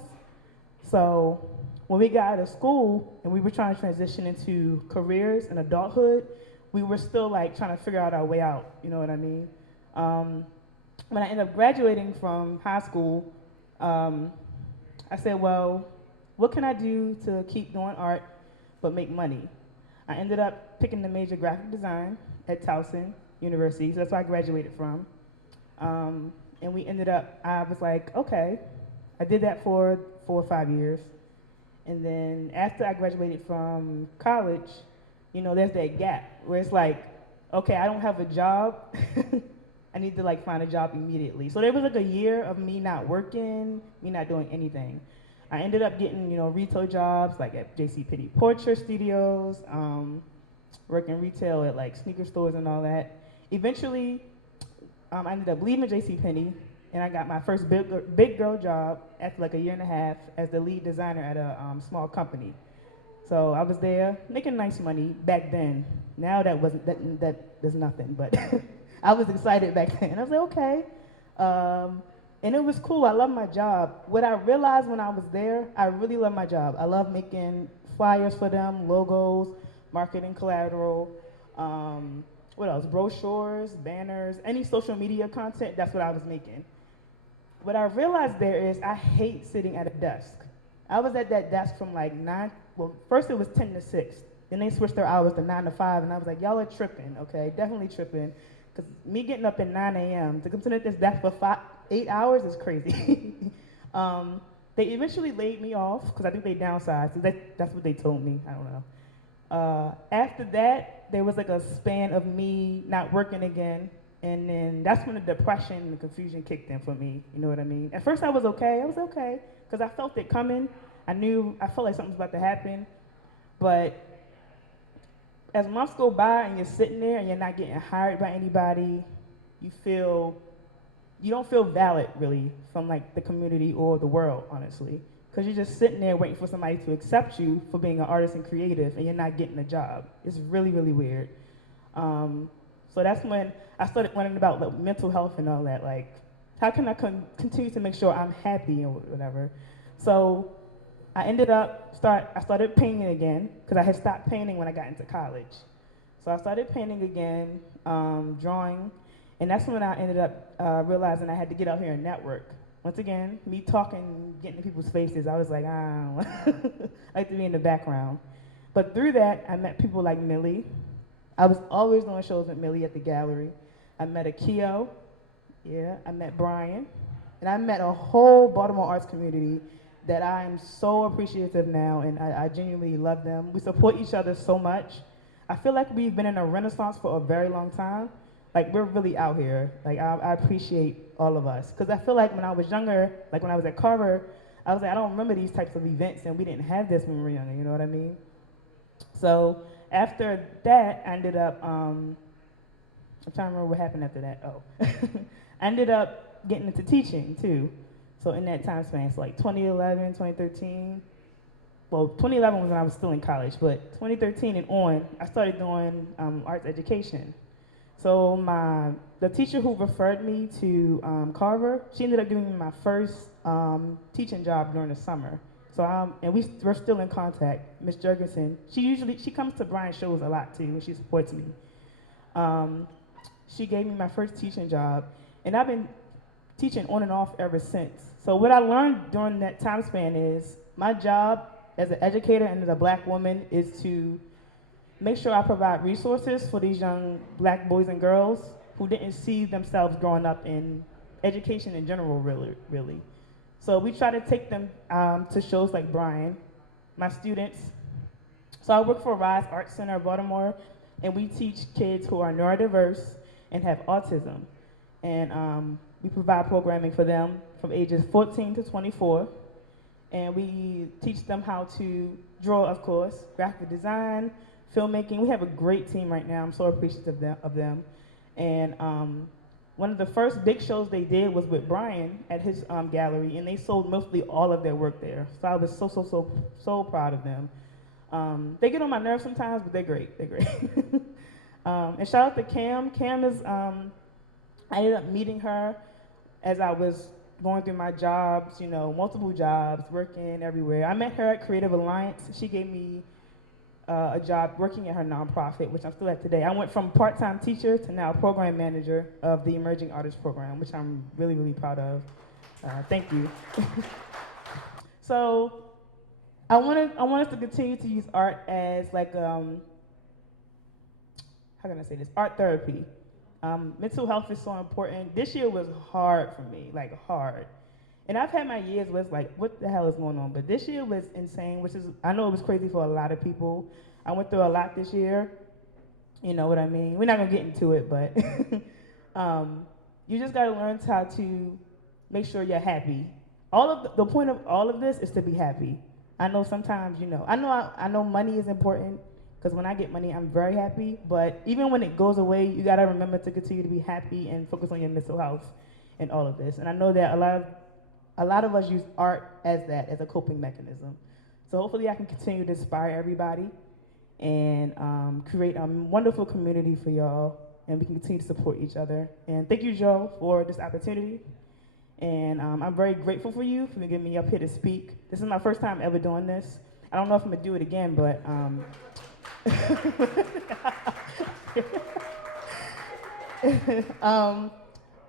So when we got out of school and we were trying to transition into careers and adulthood, we were still like trying to figure out our way out, you know what I mean? When I ended up graduating from high school, I said, well, what can I do to keep doing art but make money? I ended up picking the major graphic design at Towson University, so that's where I graduated from. And we ended up, I was like, okay, I did that for 4 or 5 years. And then after I graduated from college, you know, there's that gap where it's like, okay, I don't have a job. I need to like find a job immediately. So there was like a year of me not working, me not doing anything. I ended up getting, you know, retail jobs like at JCPenney Portrait Studios, working retail at like sneaker stores and all that. Eventually, I ended up leaving JCPenney, and I got my first big girl job after like a year and a half as the lead designer at a small company. So I was there making nice money back then. Now there's nothing, but I was excited back then. I was like, okay. And it was cool. I love my job. What I realized when I was there, I really love my job. I love making flyers for them, logos, marketing collateral, what else? Brochures, banners, any social media content, that's what I was making. What I realized there is I hate sitting at a desk. I was at that desk from like 9, well, first it was 10 to 6. Then they switched their hours to 9 to 5, and I was like, y'all are tripping, okay? Definitely tripping. Because me getting up at 9 a.m. to come sit at this desk for 8 hours is crazy. They eventually laid me off, because I think they downsized. So that's what they told me, I don't know. After that, there was like a span of me not working again. And then that's when the depression and the confusion kicked in for me, you know what I mean? At first I was okay, because I felt it coming. I felt like something was about to happen. But as months go by and you're sitting there and you're not getting hired by anybody, you don't feel valid really from like the community or the world, honestly. Because you're just sitting there waiting for somebody to accept you for being an artist and creative, and you're not getting a job. It's really, really weird. So that's when I started wondering about like, mental health and all that. Like, how can I continue to make sure I'm happy and whatever? So I started painting again, because I had stopped painting when I got into college. So I started painting again, drawing, and that's when I ended up realizing I had to get out here and network. Once again, me talking, getting in people's faces, I was like, I like to be in the background. But through that, I met people like Millie. I was always doing shows with Millie at the gallery. I met Akio, I met Brian, and I met a whole Baltimore arts community that I am so appreciative now, and I genuinely love them. We support each other so much. I feel like we've been in a renaissance for a very long time. Like, we're really out here. Like, I appreciate all of us. Because I feel like when I was younger, like when I was at Carver, I was like, I don't remember these types of events, and we didn't have this when we were younger, you know what I mean? So after that, I ended up, I'm trying to remember what happened after that. Oh. I ended up getting into teaching, too. So in that time span, so like 2011, 2013, well, 2011 was when I was still in college, but 2013 and on, I started doing arts education. So the teacher who referred me to Carver, she ended up giving me my first teaching job during the summer. So and we're still in contact. Miss Jurgensen, she comes to Brian's shows a lot too, and she supports me. She gave me my first teaching job, and I've been teaching on and off ever since. So what I learned during that time span is my job as an educator and as a black woman is to make sure I provide resources for these young black boys and girls who didn't see themselves growing up in education in general, really. So we try to take them to shows like Brian, my students. So I work for Rise Art Center of Baltimore, and we teach kids who are neurodiverse and have autism. And we provide programming for them from ages 14 to 24. And we teach them how to draw, of course, graphic design, filmmaking. We have a great team right now. I'm so appreciative of them. And one of the first big shows they did was with Brian at his gallery, and they sold mostly all of their work there. So I was so proud of them. They get on my nerves sometimes, but they're great. And shout out to Cam. Cam is, I ended up meeting her as I was going through my jobs, multiple jobs, working everywhere. I met her at Creative Alliance. She gave me a job working at her nonprofit, which I'm still at today. I went from part-time teacher to now program manager of the Emerging Artists Program, which I'm really, really proud of. Thank you. So I want us to continue to use art as like, how can I say this? Art therapy. Mental health is so important. This year was hard for me, like hard. And I've had my years where it's like, what the hell is going on? But this year was insane, which is, I know it was crazy for a lot of people. I went through a lot this year. You know what I mean? We're not gonna get into it, but you just gotta learn how to make sure you're happy. The point of all of this is to be happy. I know sometimes, you know, I know money is important, because when I get money, I'm very happy. But even when it goes away, you gotta remember to continue to be happy and focus on your mental health and all of this. And I know that a lot of us use art as a coping mechanism. So hopefully I can continue to inspire everybody and create a wonderful community for y'all, and we can continue to support each other. And thank you, Joe, for this opportunity. And I'm very grateful for you for giving me up here to speak. This is my first time ever doing this. I don't know if I'm gonna do it again, but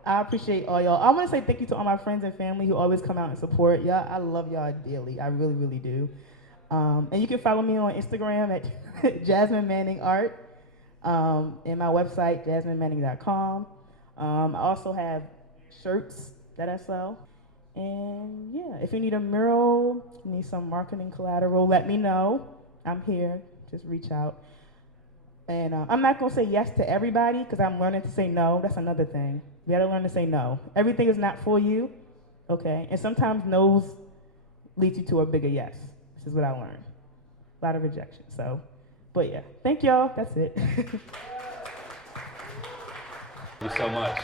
I appreciate all y'all. I want to say thank you to all my friends and family who always come out and support. Y'all, I love y'all dearly. I really, really do. And you can follow me on Instagram at Jasmine Manning Art, and my website, jasminemanning.com. I also have shirts that I sell. And yeah, if you need a mural, need some marketing collateral, let me know. I'm here. Just reach out. And I'm not gonna say yes to everybody, because I'm learning to say no. That's another thing. You gotta learn to say no. Everything is not for you, okay? And sometimes no's lead you to a bigger yes. This is what I learned. A lot of rejection, so. But yeah, thank y'all, that's it. Thank you so much.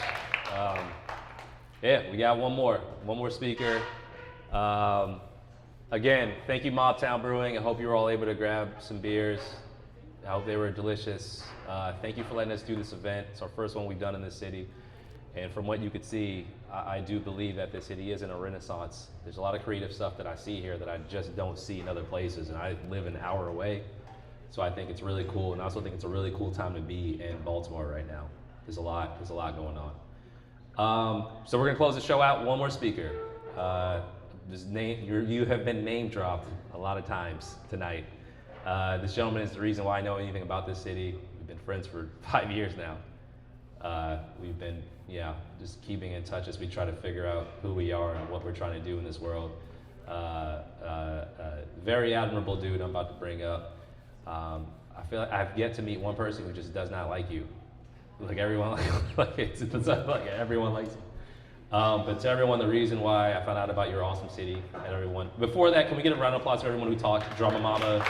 Yeah, we got one more speaker. Again, thank you, Mobtown Brewing. I hope you were all able to grab some beers. I hope they were delicious. Thank you for letting us do this event. It's our first one we've done in this city. And from what you could see, I do believe that this city is in a renaissance. There's a lot of creative stuff that I see here that I just don't see in other places. And I live an hour away. So I think it's really cool. And I also think it's a really cool time to be in Baltimore right now. There's a lot going on. So we're gonna close the show out. One more speaker. You have been name dropped a lot of times tonight. This gentleman is the reason why I know anything about this city. We've been friends for 5 years now. We've been, just keeping in touch as we try to figure out who we are and what we're trying to do in this world. Very admirable dude I'm about to bring up. I feel like I've yet to meet one person who just does not like you. Like everyone, like everyone likes you. But to everyone, the reason why I found out about your awesome city, and everyone. Before that, can we get a round of applause for everyone who talked? Drama Mama,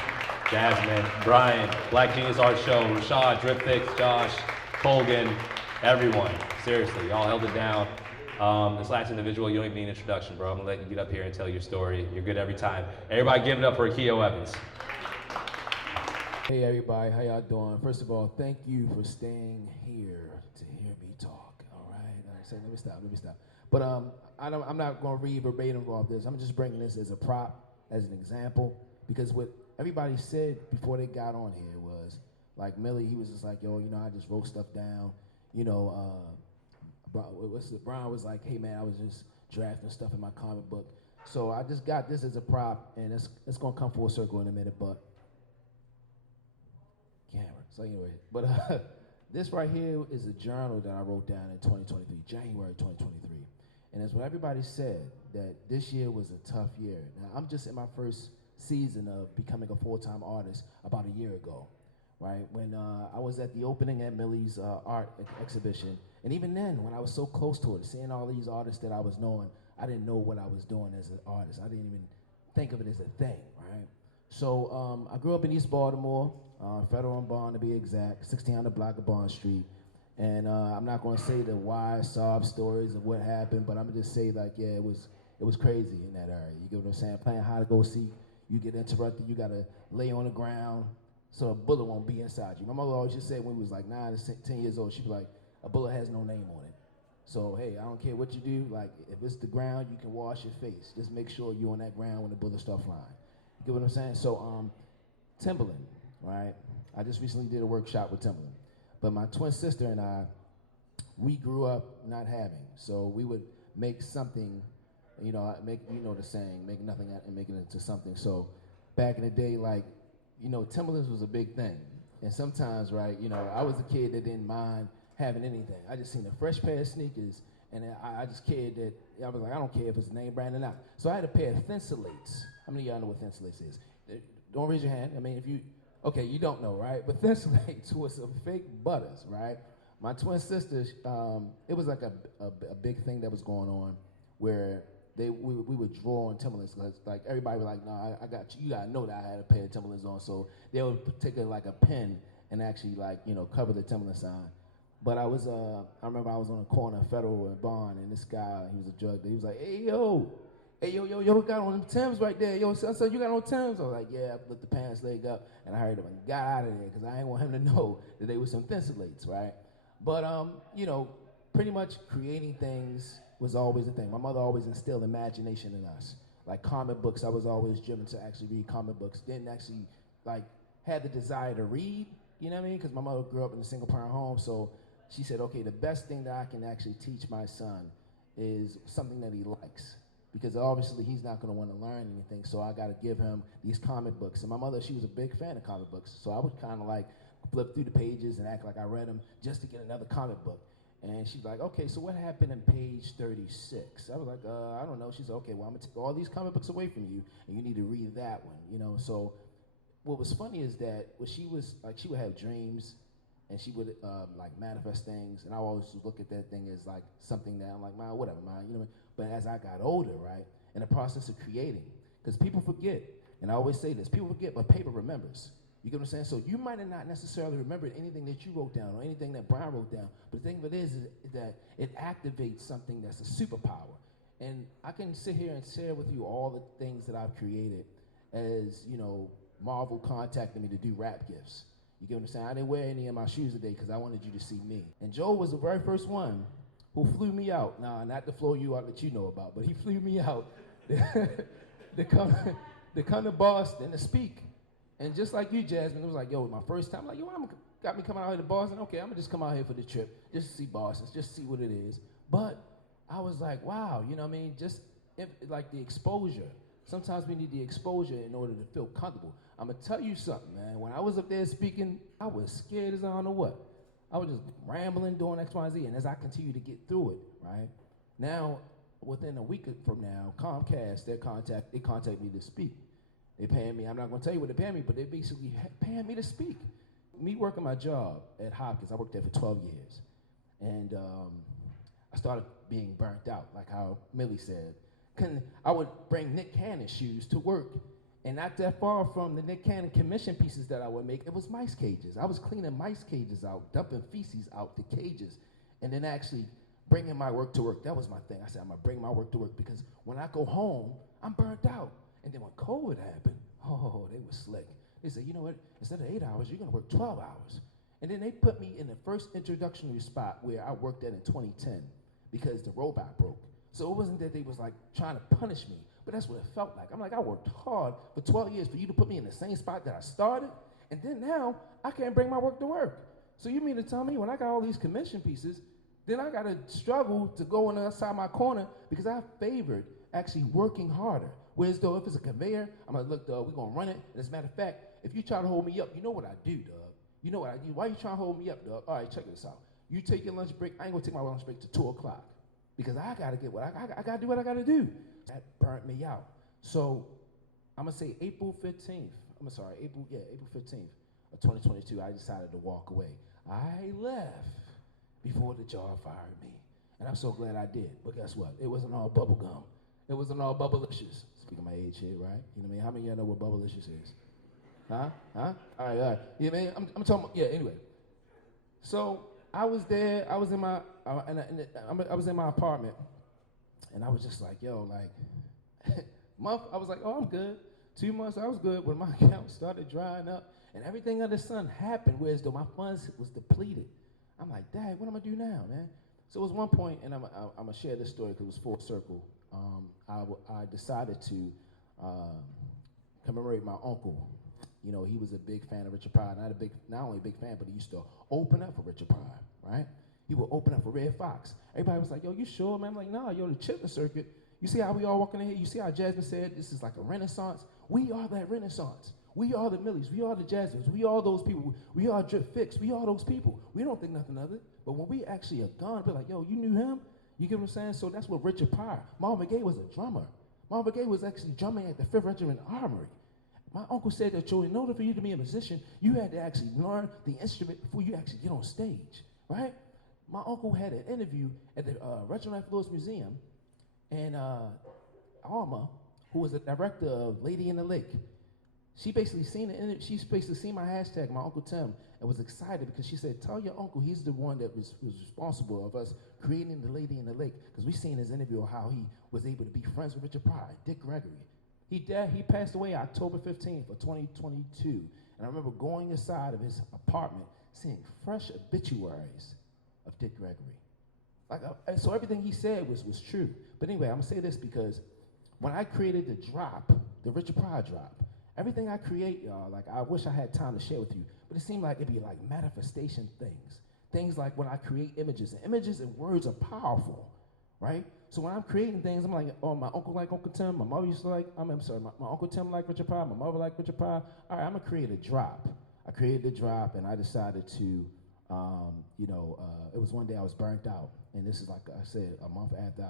Jasmine, Brian, Black Genius Art Show, Rashad, Dripfix, Josh, Colgan, everyone. Seriously, y'all held it down. This last individual, you don't even need an introduction, bro. I'm gonna let you get up here and tell your story. You're good every time. Everybody give it up for Akio Evans. Hey everybody, how y'all doing? First of all, thank you for staying here to hear me talk. All right, so let me stop. But I'm not going to read verbatim off this. I'm just bringing this as a prop, as an example, because what everybody said before they got on here was like Millie. He was just like, yo, I just wrote stuff down. Brian was like, hey man, I was just drafting stuff in my comic book. So I just got this as a prop, and it's going to come full circle in a minute, but. Camera. So anyway, but this right here is a journal that I wrote down in 2023, January 2023. And it's what everybody said, that this year was a tough year. Now, I'm just in my first season of becoming a full-time artist about a year ago, right? When I was at the opening at Millie's art exhibition. And even then, when I was so close to it, seeing all these artists that I was knowing, I didn't know what I was doing as an artist. I didn't even think of it as a thing, right? So I grew up in East Baltimore, Federal and Bond to be exact, 1600 block of Bond Street. And I'm not gonna say the why sob stories of what happened, but I'm gonna just say like, yeah, it was crazy in that area. You get what I'm saying? Playing hide and go seek, you get interrupted, you gotta lay on the ground so a bullet won't be inside you. My mother always just said when we was like 9 to 10 years old, she'd be like, a bullet has no name on it. So hey, I don't care what you do, like if it's the ground, you can wash your face. Just make sure you're on that ground when the bullets start flying. You get what I'm saying? So Timberland. right? I just recently did a workshop with Timberland. But my twin sister and I, we grew up not having. So we would make something, you know, the saying, make nothing and make it into something. So back in the day, like, you know, Timberlands was a big thing. And sometimes, right, you know, I was a kid that didn't mind having anything. I just seen a fresh pair of sneakers, and I just cared that, I was like, I don't care if it's a name brand or not. So I had a pair of Thinsulates. How many of y'all know what Thinsulates is? Don't raise your hand. I mean, if you, okay, you don't know, right? But Thinsulates was some fake butters, right? My twin sister, it was like a big thing that was going on where we would draw on Timberlands, cause like everybody was like, no, I got you gotta know that I had a pair of Timberlands on. So they would take like a pen and actually like, you know, cover the Timberland sign. But I remember I was on the corner of Federal and Bond, and this guy, he was a drug dealer. He was like, hey yo, got on them Timbs right there. Yo, son, you got on Timbs? I was like, yeah, I flipped the pants leg up, and I heard him and got out of there, because I didn't want him to know that they were some Thinsulates, right? But, you know, pretty much creating things was always a thing. My mother always instilled imagination in us. Like comic books, I was always driven to actually read comic books. Didn't actually, like, had the desire to read, you know what I mean? Because my mother grew up in a single-parent home, so she said, okay, the best thing that I can actually teach my son is something that he likes. Because obviously he's not going to want to learn anything, so I got to give him these comic books. And my mother, she was a big fan of comic books, so I would kind of like flip through the pages and act like I read them just to get another comic book. And she's like, okay, so what happened in page 36? I was like, I don't know. She's like, okay, well, I'm going to take all these comic books away from you, and you need to read that one, you know? So what was funny is that when she was, like, she would have dreams, and she would, like, manifest things, and I always look at that thing as, like, something that I'm like, man, whatever, man, you know? But as I got older, right, in the process of creating, because people forget, and I always say this, people forget, but paper remembers. You get what I'm saying? So you might have not necessarily remembered anything that you wrote down or anything that Brian wrote down, but the thing of it is that it activates something that's a superpower. And I can sit here and share with you all the things that I've created as, you know, Marvel contacted me to do rap gifts. You get what I'm saying? I didn't wear any of my shoes today because I wanted you to see me. And Joe was the very first one who flew me out. Now, not to flow you out that you know about, but he flew me out to come to Boston to speak. And just like you, Jasmine, it was like, yo, my first time, like, yo, got me coming out here to Boston. Okay, I'm gonna just come out here for the trip, just to see Boston, just to see what it is. But I was like, wow, you know what I mean? Just like the exposure. Sometimes we need the exposure in order to feel comfortable. I'm gonna tell you something, man. When I was up there speaking, I was scared as I don't know what. I was just rambling, doing X, Y, and Z. And as I continue to get through it, right? Now, within a week from now, Comcast, they contact me to speak. They paying me, I'm not gonna tell you what they're paying me, but they're basically paying me to speak. Me working my job at Hopkins, I worked there for 12 years. And I started being burnt out, like how Millie said. I would bring Nick Cannon's shoes to work. And not that far from the Nick Cannon commission pieces that I would make, it was mice cages. I was cleaning mice cages out, dumping feces out the cages, and then actually bringing my work to work. That was my thing. I said, I'm gonna bring my work to work because when I go home, I'm burnt out. And then when COVID happened, oh, they were slick. They said, you know what, instead of 8 hours, you're gonna work 12 hours. And then they put me in the first introductory spot where I worked at in 2010 because the robot broke. So it wasn't that they was like trying to punish me, but that's what it felt like. I'm like, I worked hard for 12 years for you to put me in the same spot that I started, and then now I can't bring my work to work. So you mean to tell me when I got all these commission pieces, then I gotta struggle to go on the outside my corner because I favored actually working harder. Whereas though if it's a conveyor, I'm like, look, dog, we're gonna run it. And as a matter of fact, if you try to hold me up, you know what I do, dog. You know what I do. Why you trying to hold me up, dog? All right, check this out. You take your lunch break. I ain't gonna take my lunch break to 2 o'clock because I gotta get what I gotta do what I gotta do. That burnt me out. So I'm gonna say April 15th of 2022, I decided to walk away. I left before the job fired me. And I'm so glad I did. But guess what? It wasn't all bubble gum. It wasn't all bubblicious. Speaking of my age here, right? You know what I mean? How many of y'all know what bubblicious is? Huh? All right. You know what I mean? I'm talking about, yeah, anyway. So I was there, I was in my apartment, and I was just like, yo, like, month, I was like, oh, I'm good. 2 months, I was good. When my account started drying up, and everything under the sun happened, whereas though my funds was depleted. I'm like, Dad, what am I gonna do now, man? So it was one point, and I'm gonna share this story because it was full circle. I decided to commemorate my uncle You know, he was a big fan of Richard Pryor. Not only a big fan, but he used to open up for Richard Pryor, right? He would open up for Red Fox. Everybody was like, yo, you sure, man? I'm like, nah, yo, the chitlin circuit. You see how we all walking in here? You see how Jasmine said this is like a renaissance? We are that renaissance. We are the Millies. We are the Jasmines. We are those people. We are Drip Fix. We are those people. We don't think nothing of it. But when we actually are gone, we're like, yo, you knew him? You get what I'm saying? So that's what Richard Pryor. Marvin Gaye was a drummer. Marvin Gaye was actually drumming at the 5th Regiment Armory. My uncle said that, Joe, in order for you to be a musician, you had to actually learn the instrument before you actually get on stage, right? My uncle had an interview at the Reginald F. Lewis Museum, and Alma, who was the director of Lady in the Lake, she basically seen my hashtag, my Uncle Tim, and was excited because she said, tell your uncle he's the one that was responsible of us creating the Lady in the Lake, because we seen his interview of how he was able to be friends with Richard Pryor, Dick Gregory. He passed away October 15th of 2022, and I remember going inside of his apartment, seeing fresh obituaries of Dick Gregory. So everything he said was true. But anyway, I'm gonna say this because when I created the drop, the Richard Pryor drop, everything I create, y'all, like I wish I had time to share with you, but it seemed like it'd be like manifestation things. Things like when I create images, and images and words are powerful, right? So when I'm creating things, I'm like, oh, my uncle like Uncle Tim, my mother used to like, I'm sorry, my Uncle Tim like Richard Pryor, my mother like Richard Pryor. All right, I'm gonna create a drop. I created the drop, and I decided to, it was one day I was burnt out, and this is like I said, a month after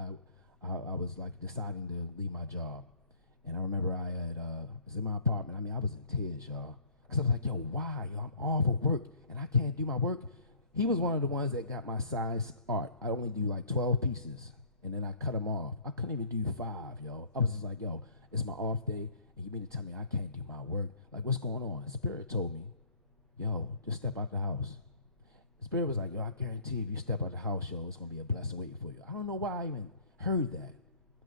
I was like deciding to leave my job. And I remember I was in my apartment. I mean, I was in tears, y'all. Because I was like, yo, why? Yo, I'm off of work, and I can't do my work. He was one of the ones that got my size art. I only do like 12 pieces, and then I cut them off. I couldn't even do 5, yo. I was just like, yo, it's my off day, and you mean to tell me I can't do my work? Like, what's going on? Spirit told me, yo, just step out the house. Spirit was like, yo, I guarantee if you step out the house, yo, it's going to be a blessing waiting for you. I don't know why I even heard that.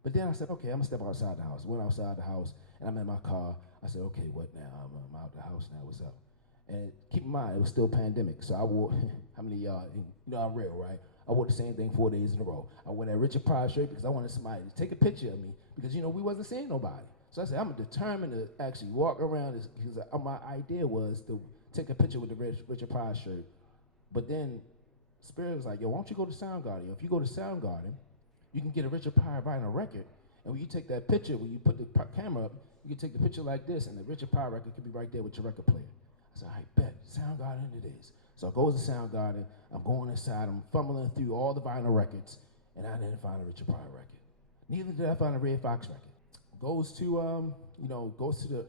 But then I said, okay, I'm gonna step outside the house. Went outside the house, and I'm in my car. I said, okay, what now? I'm out the house now, what's up? And keep in mind, it was still pandemic, so I wore, how many of y'all, you know I'm real, right? I wore the same thing 4 days in a row. I wore that Richard Pryor shirt because I wanted somebody to take a picture of me because, you know, we wasn't seeing nobody. So I said, I'm determined to actually walk around because my idea was to take a picture with the Richard Pryor shirt. But then Spirit was like, yo, why don't you go to Soundgarden? If you go to Soundgarden, you can get a Richard Pryor vinyl record, and when you take that picture, when you put the camera up, you can take the picture like this, and the Richard Pryor record could be right there with your record player. I said, I bet, Soundgarden it is. So I go to Soundgarden, I'm going inside, I'm fumbling through all the vinyl records, and I didn't find a Richard Pryor record. Neither did I find a Red Fox record. Goes to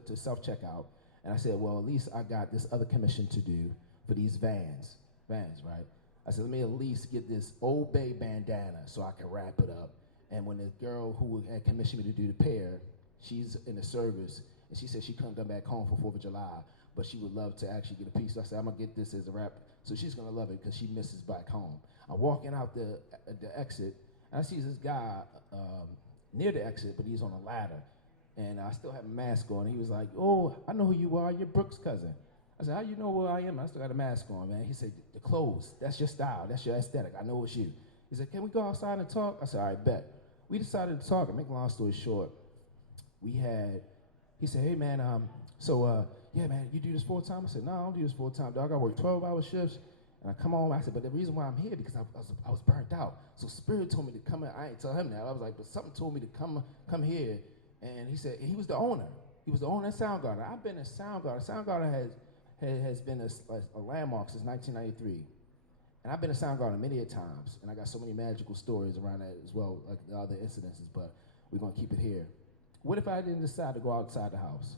the self-checkout, and I said, well, at least I got this other commission to do for these vans, right? I said, let me at least get this Old Bay bandana so I can wrap it up. And when the girl who had commissioned me to do the pair, she's in the service, and she said she couldn't come back home for 4th of July, but she would love to actually get a piece. So I said, I'm gonna get this as a wrap. So she's gonna love it because she misses back home. I'm walking out the exit, and I see this guy near the exit, but he's on a ladder. And I still have a mask on. He was like, oh, I know who you are, you're Brooks' cousin. I said, how you know who I am? I still got a mask on, man. He said, the clothes, that's your style, that's your aesthetic. I know it's you. He said, can we go outside and talk? I said, all right, bet. We decided to talk, and make a long story short, he said, hey, man, yeah, man, you do this full time? I said, no, I don't do this full time, dog. I work 12-hour shifts, and I come home. I said, but the reason why I'm here because I was burnt out. So Spirit told me to come in. I ain't tell him that. I was like, but something told me to come here, and he said, he was the owner. He was the owner of Soundgarden. I've been in Soundgarden. Soundgarden has been a landmark since 1993. And I've been to Soundgarden many a times, and I got so many magical stories around that as well, like the other incidences, but we're gonna keep it here. What if I didn't decide to go outside the house?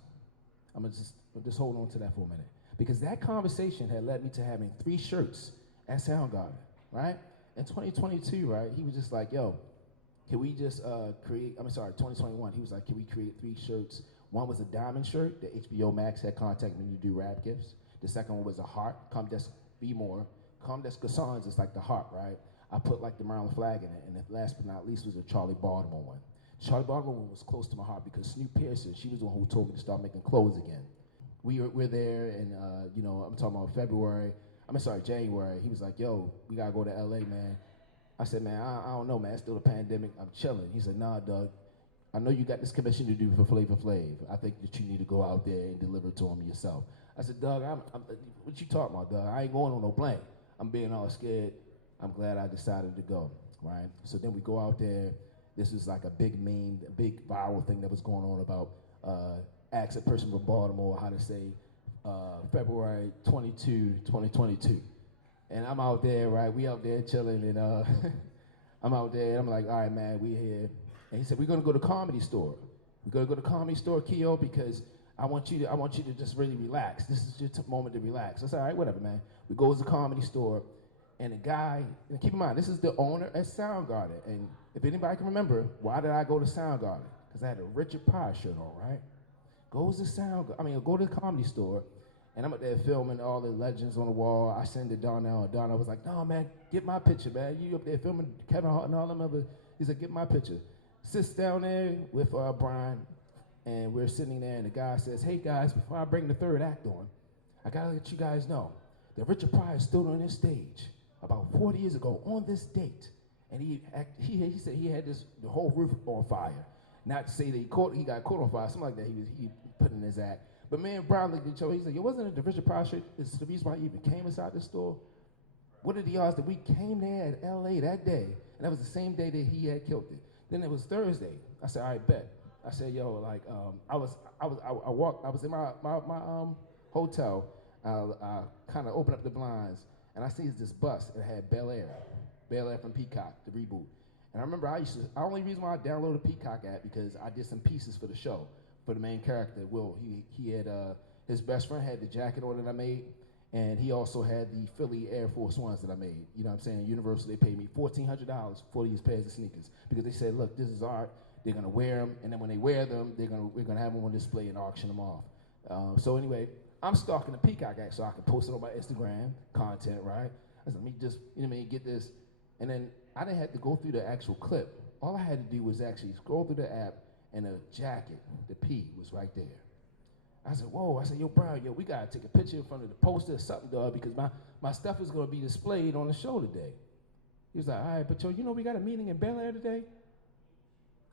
I'm gonna just hold on to that for a minute. Because that conversation had led me to having 3 shirts at Soundgarden, right? In 2022, right, he was just like, yo, can we just 2021, he was like, can we create 3 shirts? One was a diamond shirt that HBO Max had contacted me to do rap gifts. The second one was a heart, Come Des Be More. Come Des Cassons is like the heart, right? I put like the Maryland flag in it, and the last but not least was a Charlie Baltimore one. The Charlie Baltimore one was close to my heart because Snoop Pearson, she was the one who told me to start making clothes again. We're there, and I'm talking about January. He was like, yo, we gotta go to LA, man. I said, man, I don't know, man, it's still a pandemic, I'm chilling. He said, nah, Doug, I know you got this commission to do for Flavor Flav. I think that you need to go out there and deliver to him yourself. I said, Doug, what you talking about, Doug? I ain't going on no plane. I'm being all scared. I'm glad I decided to go, right? So then we go out there. This is like a big meme, a big viral thing that was going on about ask a person from Baltimore how to say February 22, 2022. And I'm out there, right? We out there chilling, and I'm out there, and I'm like, all right, man, we here. And he said, we're gonna go to Comedy Store. We're gonna go to Comedy Store, Keo, because I want you to just really relax. This is your moment to relax. I said, all right, whatever, man. We go to the Comedy Store, and the guy, and keep in mind, this is the owner at Soundgarden. And if anybody can remember, why did I go to Soundgarden? Because I had a Richard Pryor shirt on, right? Go to the Comedy Store, and I'm up there filming all the legends on the wall. I send it to Donnell, and Donnell was like, no, man, get my picture, man. You up there filming Kevin Hart and all them other. He said, get my picture. Sits down there with Brian, and we're sitting there, and the guy says, hey, guys, before I bring the third act on, I got to let you guys know that Richard Pryor stood on this stage about 40 years ago on this date, and he said he had the whole roof on fire. Not to say that he got caught on fire, something like that he put in his act. But me and Brown looked at each other. He said, yo, wasn't it the Richard Pryor shirt? It's the reason why you even came inside the store? What are the odds that we came there at LA that day, and that was the same day that he had killed it? Then it was Thursday. I said, all right, bet. I said, yo, like, I was in my hotel. I kind of opened up the blinds, and I see this bus. It had Bel Air from Peacock, the reboot. And I remember the only reason why I downloaded the Peacock app because I did some pieces for the show, for the main character, Will. He had, his best friend had the jacket on that I made, and he also had the Philly Air Force Ones that I made. You know what I'm saying? Universal, they paid me $1,400 for these pairs of sneakers because they said, look, this is art. They're gonna wear them, and then when they wear them, we're gonna have them on display and auction them off. So anyway, I'm stalking the Peacock app so I can post it on my Instagram content, right? I said, let me just, you know what I mean, get this. And then I didn't have to go through the actual clip. All I had to do was actually scroll through the app, and the jacket, the P, was right there. I said, whoa, I said, yo, Brian, we gotta take a picture in front of the poster or something, dog, because my stuff is gonna be displayed on the show today. He was like, all right, but yo, you know we got a meeting in Bel Air today?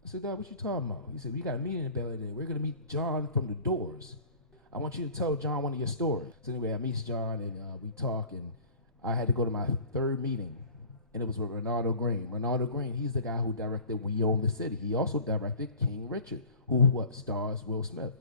I said, dog, what you talking about? He said, we got a meeting in Bel Air today. We're gonna meet John from The Doors. I want you to tell John one of your stories. So anyway, I meet John, and we talk, and I had to go to my third meeting, and it was with Renaldo Green. Renaldo Green, he's the guy who directed We Own the City. He also directed King Richard, who stars Will Smith.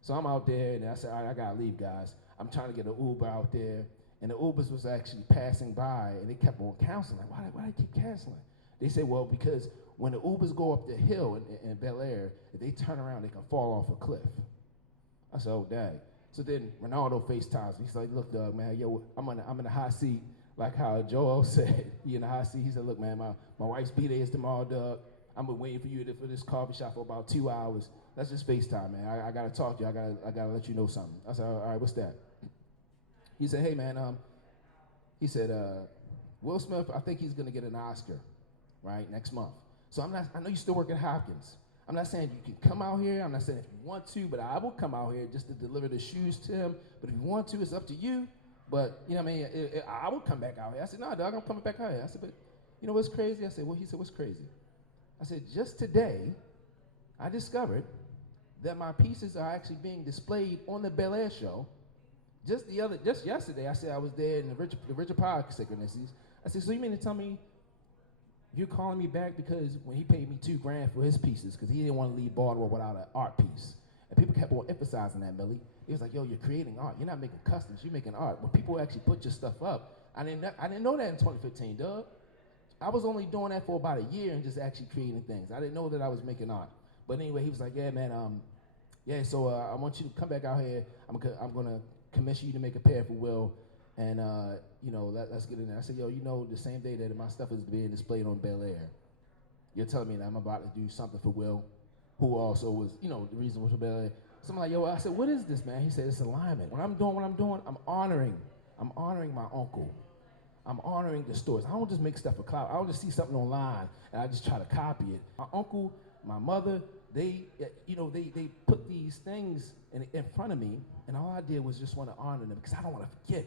So I'm out there, and I said, all right, I gotta leave, guys. I'm trying to get an Uber out there, and the Ubers was actually passing by, and they kept on canceling. Like, why they keep canceling? They said, well, because when the Ubers go up the hill in Bel Air, if they turn around, they can fall off a cliff. I said, oh, dang. So then Ronaldo FaceTimes me. He's like, look, Doug, man, yo, I'm in the hot seat, like how Joel said. He in the hot seat. He said, look, man, my wife's B-Day is tomorrow, Doug. I've been waiting for you for this coffee shop for about 2 hours. Let's just FaceTime, man. I gotta talk to you. I gotta let you know something. I said, all right, what's that? He said, hey, man, he said, Will Smith, I think he's gonna get an Oscar, right, next month. So I know you still work at Hopkins. I'm not saying you can come out here. I'm not saying if you want to, but I will come out here just to deliver the shoes to him. But if you want to, it's up to you. But, you know what I mean, I will come back out here. I said, no, dog, I'm coming back out here. I said, but you know what's crazy? I said, well, he said, what's crazy? I said, just today, I discovered that my pieces are actually being displayed on the Bel Air show. Just yesterday, I said I was there in the Richard Pryor synchronicities. I said, so you mean to tell me you're calling me back because when he paid me $2,000 for his pieces, because he didn't want to leave Baltimore without an art piece. And people kept on emphasizing that, Millie. It was like, yo, you're creating art. You're not making customs, you're making art. When people actually put your stuff up, I didn't know that in 2015, Doug. I was only doing that for about a year and just actually creating things. I didn't know that I was making art. But anyway, he was like, yeah, man, so I want you to come back out here. I'm gonna commission you to make a pair for Will, and let's get in there. I said, yo, the same day that my stuff is being displayed on Bel Air, you're telling me that I'm about to do something for Will, who also was, the reason was for Bel Air. So I'm like, yo, I said, what is this, man? He said, it's alignment. When I'm doing what I'm doing, I'm honoring my uncle. I'm honoring the stories. I don't just make stuff for clout. I don't just see something online and I just try to copy it. My uncle, my mother, they put these things in front of me, and all I did was just want to honor them because I don't want to forget.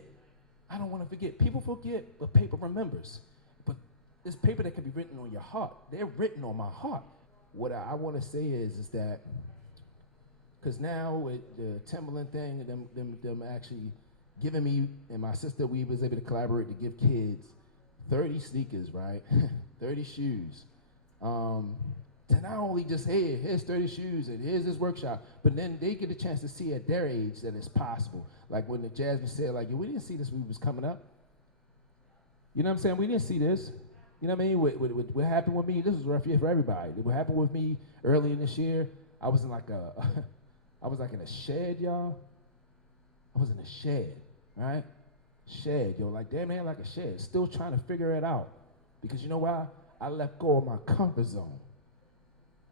I don't want to forget. People forget, but paper remembers. But this paper that can be written on your heart, they're written on my heart. what I want to say is that, because now with the Timberland thing, and them actually giving me and my sister, we was able to collaborate to give kids 30 sneakers, right? 30 shoes. To not only just, hey, here's 30 shoes and here's this workshop, but then they get a chance to see at their age that it's possible. Like when the Jasmine said, like, we didn't see this when we was coming up. You know what I'm saying? We didn't see this. You know what I mean? What happened with me, this was rough year for everybody. What happened with me early in this year, I was in like I was like in a shed, y'all. I was in a shed, right? Shed, yo, like damn man, like a shed. Still trying to figure it out. Because you know why? I let go of my comfort zone.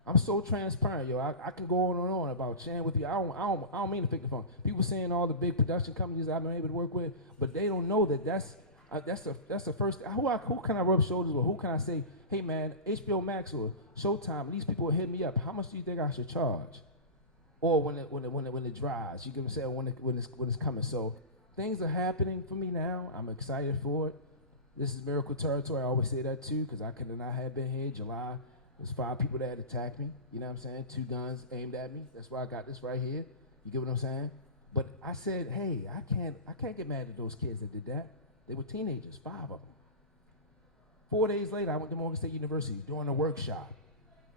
I'm so transparent, yo. I can go on and on about sharing with you. I don't mean to pick the phone. People saying all the big production companies I've been able to work with, but they don't know that that's the first. Who can I rub shoulders with? Who can I say, hey man, HBO Max or Showtime? These people will hit me up. How much do you think I should charge? Or when it dries, you can say when it's coming. So things are happening for me now. I'm excited for it. This is miracle territory. I always say that too, because I could not have been here. July, there's 5 people that had attacked me. You know what I'm saying? 2 guns aimed at me. That's why I got this right here. You get what I'm saying? But I said, hey, I can't get mad at those kids that did that. They were teenagers, 5 of them. 4 days later, I went to Morgan State University doing a workshop,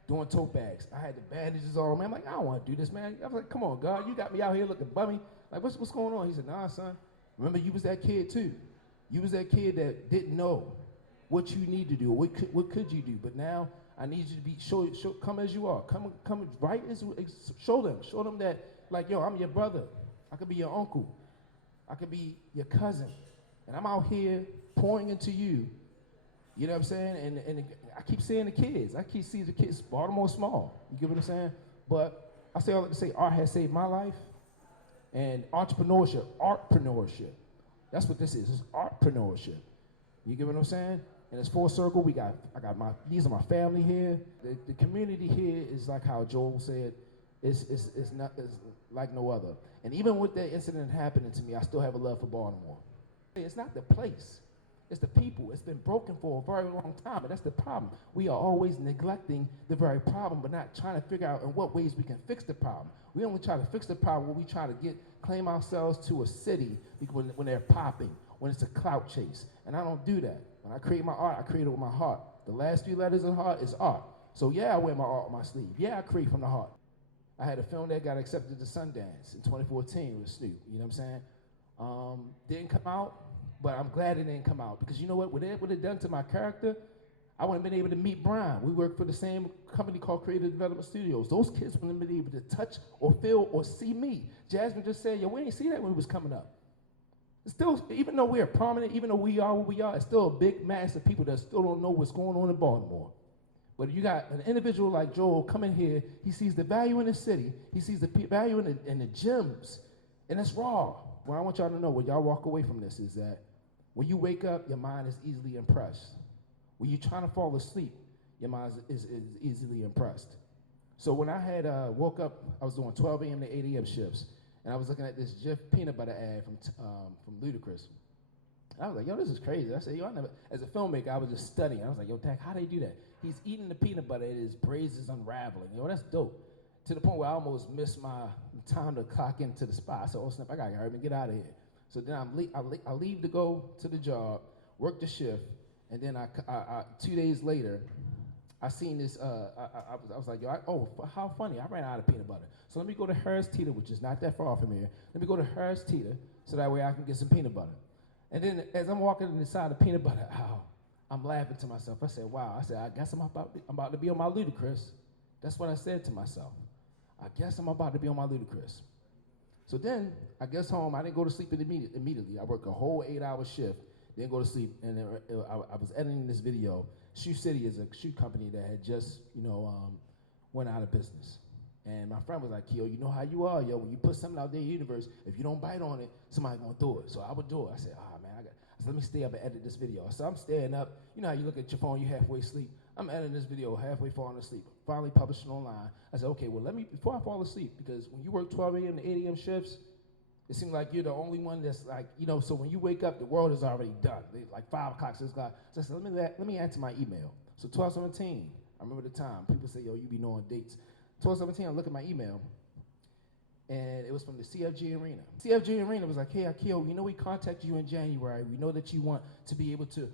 doing tote bags. I had the bandages on, man. I'm like, I don't want to do this, man. I was like, come on, God, you got me out here looking bummy. Like, what's going on? He said, nah, son. Remember, you was that kid too. You was that kid that didn't know what you need to do, what could you do. But now I need you to be show come as you are. Come right as show them that, like, yo, I'm your brother. I could be your uncle. I could be your cousin. And I'm out here pouring into you. You know what I'm saying? And I keep seeing the kids. I keep seeing the kids. Baltimore small. You get what I'm saying? But I say all that to say art has saved my life. And artpreneurship. That's what this is. It's artpreneurship. You get what I'm saying? And it's full circle. These are my family here. The community here is like how Joel said, is like no other. And even with that incident happening to me, I still have a love for Baltimore. It's not the place. It's the people. It's been broken for a very long time, and that's the problem. We are always neglecting the very problem, but not trying to figure out in what ways we can fix the problem. We only try to fix the problem when we try to claim ourselves to a city when they're popping, when it's a clout chase. And I don't do that. When I create my art, I create it with my heart. The last 3 letters of heart is art. So yeah, I wear my art on my sleeve. Yeah, I create from the heart. I had a film that got accepted to Sundance in 2014 with Snoop. You know what I'm saying? Didn't come out. But I'm glad it didn't come out because you know what it would have done to my character? I wouldn't have been able to meet Brian. We work for the same company called Creative Development Studios. Those kids wouldn't have been able to touch or feel or see me. Jasmine just said, yo, we didn't see that when we was coming up. It's still, even though we're prominent, even though we are what we are, it's still a big mass of people that still don't know what's going on in Baltimore. But you got an individual like Joel coming here, he sees the value in the city, he sees the value in the gyms, and it's raw. What I want y'all to know, when y'all walk away from this, is that when you wake up, your mind is easily impressed. When you're trying to fall asleep, your mind is easily impressed. So when I had woke up, I was doing 12 a.m. to 8 a.m. shifts, and I was looking at this Jif peanut butter ad from Ludacris. I was like, yo, this is crazy. I said, yo, as a filmmaker, I was just studying. I was like, yo, Dak, how do they do that? He's eating the peanut butter, and his braids is unraveling. Yo, that's dope. To the point where I almost missed my time to clock into the spot. I said, oh, snap, I gotta hurry and get out of here. So then I leave to go to the job, work the shift, and then 2 days later, I seen this, I was like, yo, how funny, I ran out of peanut butter. So let me go to Harris Teeter, which is not that far from here. Let me go to Harris Teeter, so that way I can get some peanut butter. And then as I'm walking inside the peanut butter aisle, I'm laughing to myself. I said, wow, I guess I'm about to be on my Ludacris. That's what I said to myself. I guess I'm about to be on my Ludacris. So then, I guess home, I didn't go to sleep immediately. I worked a whole 8-hour shift, didn't go to sleep, and then I was editing this video. Shoe City is a shoe company that had just, went out of business. And my friend was like, yo, you know how you are, yo, when you put something out there in the universe, if you don't bite on it, somebody's gonna do it. So I would do it. I said, man, I said, let me stay up and edit this video. So I'm staying up. You know how you look at your phone, you halfway asleep. I'm editing this video, halfway falling asleep. Finally published it online. I said, okay, well, before I fall asleep, because when you work 12 a.m. to 8 a.m. shifts, it seems like you're the only one that's like, so when you wake up, the world is already done. Like 5 o'clock, 6 o'clock. So I said, let me answer my email. So 12:17, remember the time. People say, yo, you be knowing dates. 12/17, I look at my email, and it was from the CFG Arena. CFG Arena was like, hey, Akio, we know we contacted you in January. We know that you want to be able to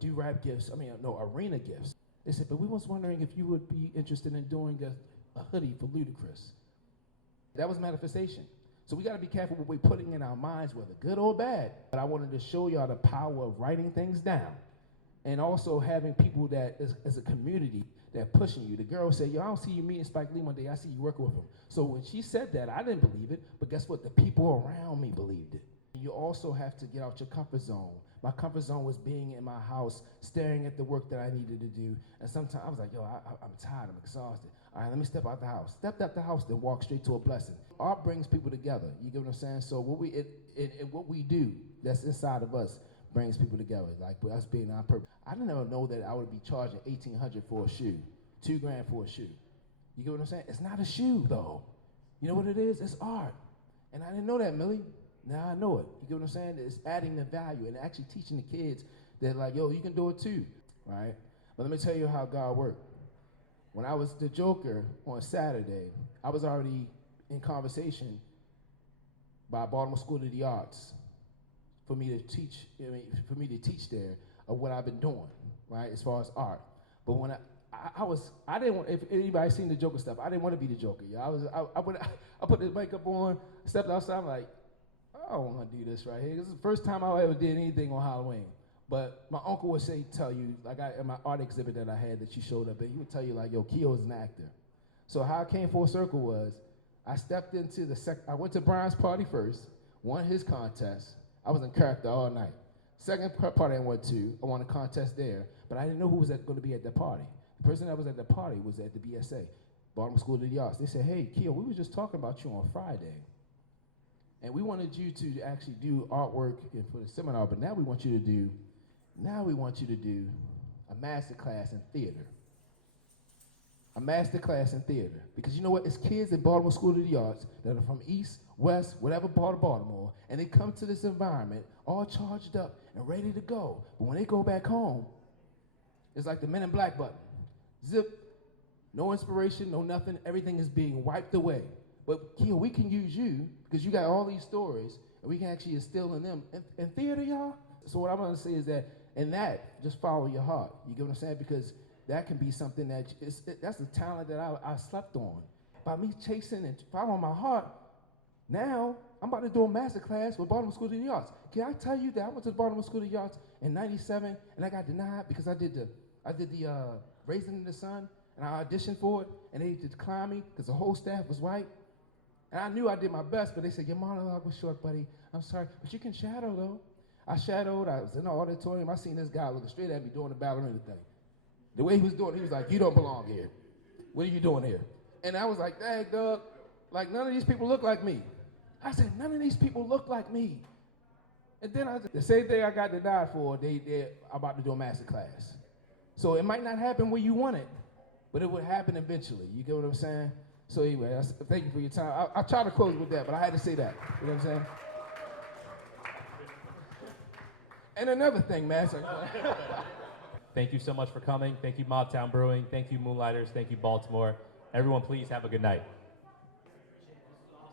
do rap gifts, arena gifts. They said, but we was wondering if you would be interested in doing a hoodie for Ludacris. That was manifestation. So we gotta be careful what we're putting in our minds, whether good or bad. But I wanted to show y'all the power of writing things down and also having people that, as a community, that pushing you. The girl said, yo, I don't see you meeting Spike Lee one day, I see you working with him. So when she said that, I didn't believe it, but guess what? The people around me believed it. You also have to get out your comfort zone. My comfort zone was being in my house, staring at the work that I needed to do. And sometimes I was like, yo, I'm tired, I'm exhausted. All right, let me step out the house. Stepped out the house, then walk straight to a blessing. Art brings people together. You get what I'm saying? So what we do that's inside of us brings people together. Like with us being on purpose. I didn't ever know that I would be charging $1,800 for a shoe, $2,000 for a shoe. You get what I'm saying? It's not a shoe though. You know what it is? It's art. And I didn't know that, Millie. Now I know it. You get what I'm saying? It's adding the value and actually teaching the kids that like, yo, you can do it too, right? But let me tell you how God worked. When I was the Joker on Saturday, I was already in conversation by Baltimore School of the Arts for me to teach there of what I've been doing, right, as far as art. But when I didn't want, if anybody seen the Joker stuff, I didn't want to be the Joker. I put the makeup on, stepped outside, I'm like, I don't want to do this right here. This is the first time I ever did anything on Halloween. But my uncle would tell you, like in my art exhibit that I had that you showed up in, he would tell you like, yo, Keo is an actor. So how I came full circle was, I stepped into I went to Brian's party first, won his contest. I was in character all night. Second party I went to, I won a contest there, but I didn't know who was going to be at the party. The person that was at the party was at the BSA, Baltimore School of the Arts. They said, hey, Keo, we were just talking about you on Friday. And we wanted you to actually do artwork for the seminar, but now we want you to do a master class in theater. A master class in theater. Because you know what? It's kids at Baltimore School of the Arts that are from East, West, whatever part of Baltimore, and they come to this environment all charged up and ready to go. But when they go back home, it's like the Men in Black button. Zip, no inspiration, no nothing. Everything is being wiped away. But Keo, we can use you because you got all these stories, and we can actually instill in them. In theater, y'all? So what I'm going to say is that in that, just follow your heart. You get what I'm saying? Because that can be something that's a talent that I slept on. By me chasing and following my heart, now I'm about to do a master class with Baltimore School of the Arts. Can I tell you that I went to the Baltimore School of the Arts in '97 and I got denied because I did the Raisin in the Sun and I auditioned for it and they declined me because the whole staff was white. And I knew I did my best, but they said, your monologue was short, buddy. I'm sorry, but you can shadow though. I shadowed, I was in the auditorium, I seen this guy looking straight at me doing the ballerina thing. The way he was doing it, he was like, you don't belong here. What are you doing here? And I was like, dang, Doug, like none of these people look like me. I said, none of these people look like me. And then the same thing I got denied for, they're about to do a master class. So it might not happen where you want it, but it would happen eventually. You get what I'm saying? So anyway, thank you for your time. I'll try to close with that, but I had to say that. You know what I'm saying? And another thing, man. Thank you so much for coming. Thank you, Mobtown Brewing. Thank you, Moonlighters. Thank you, Baltimore. Everyone, please have a good night.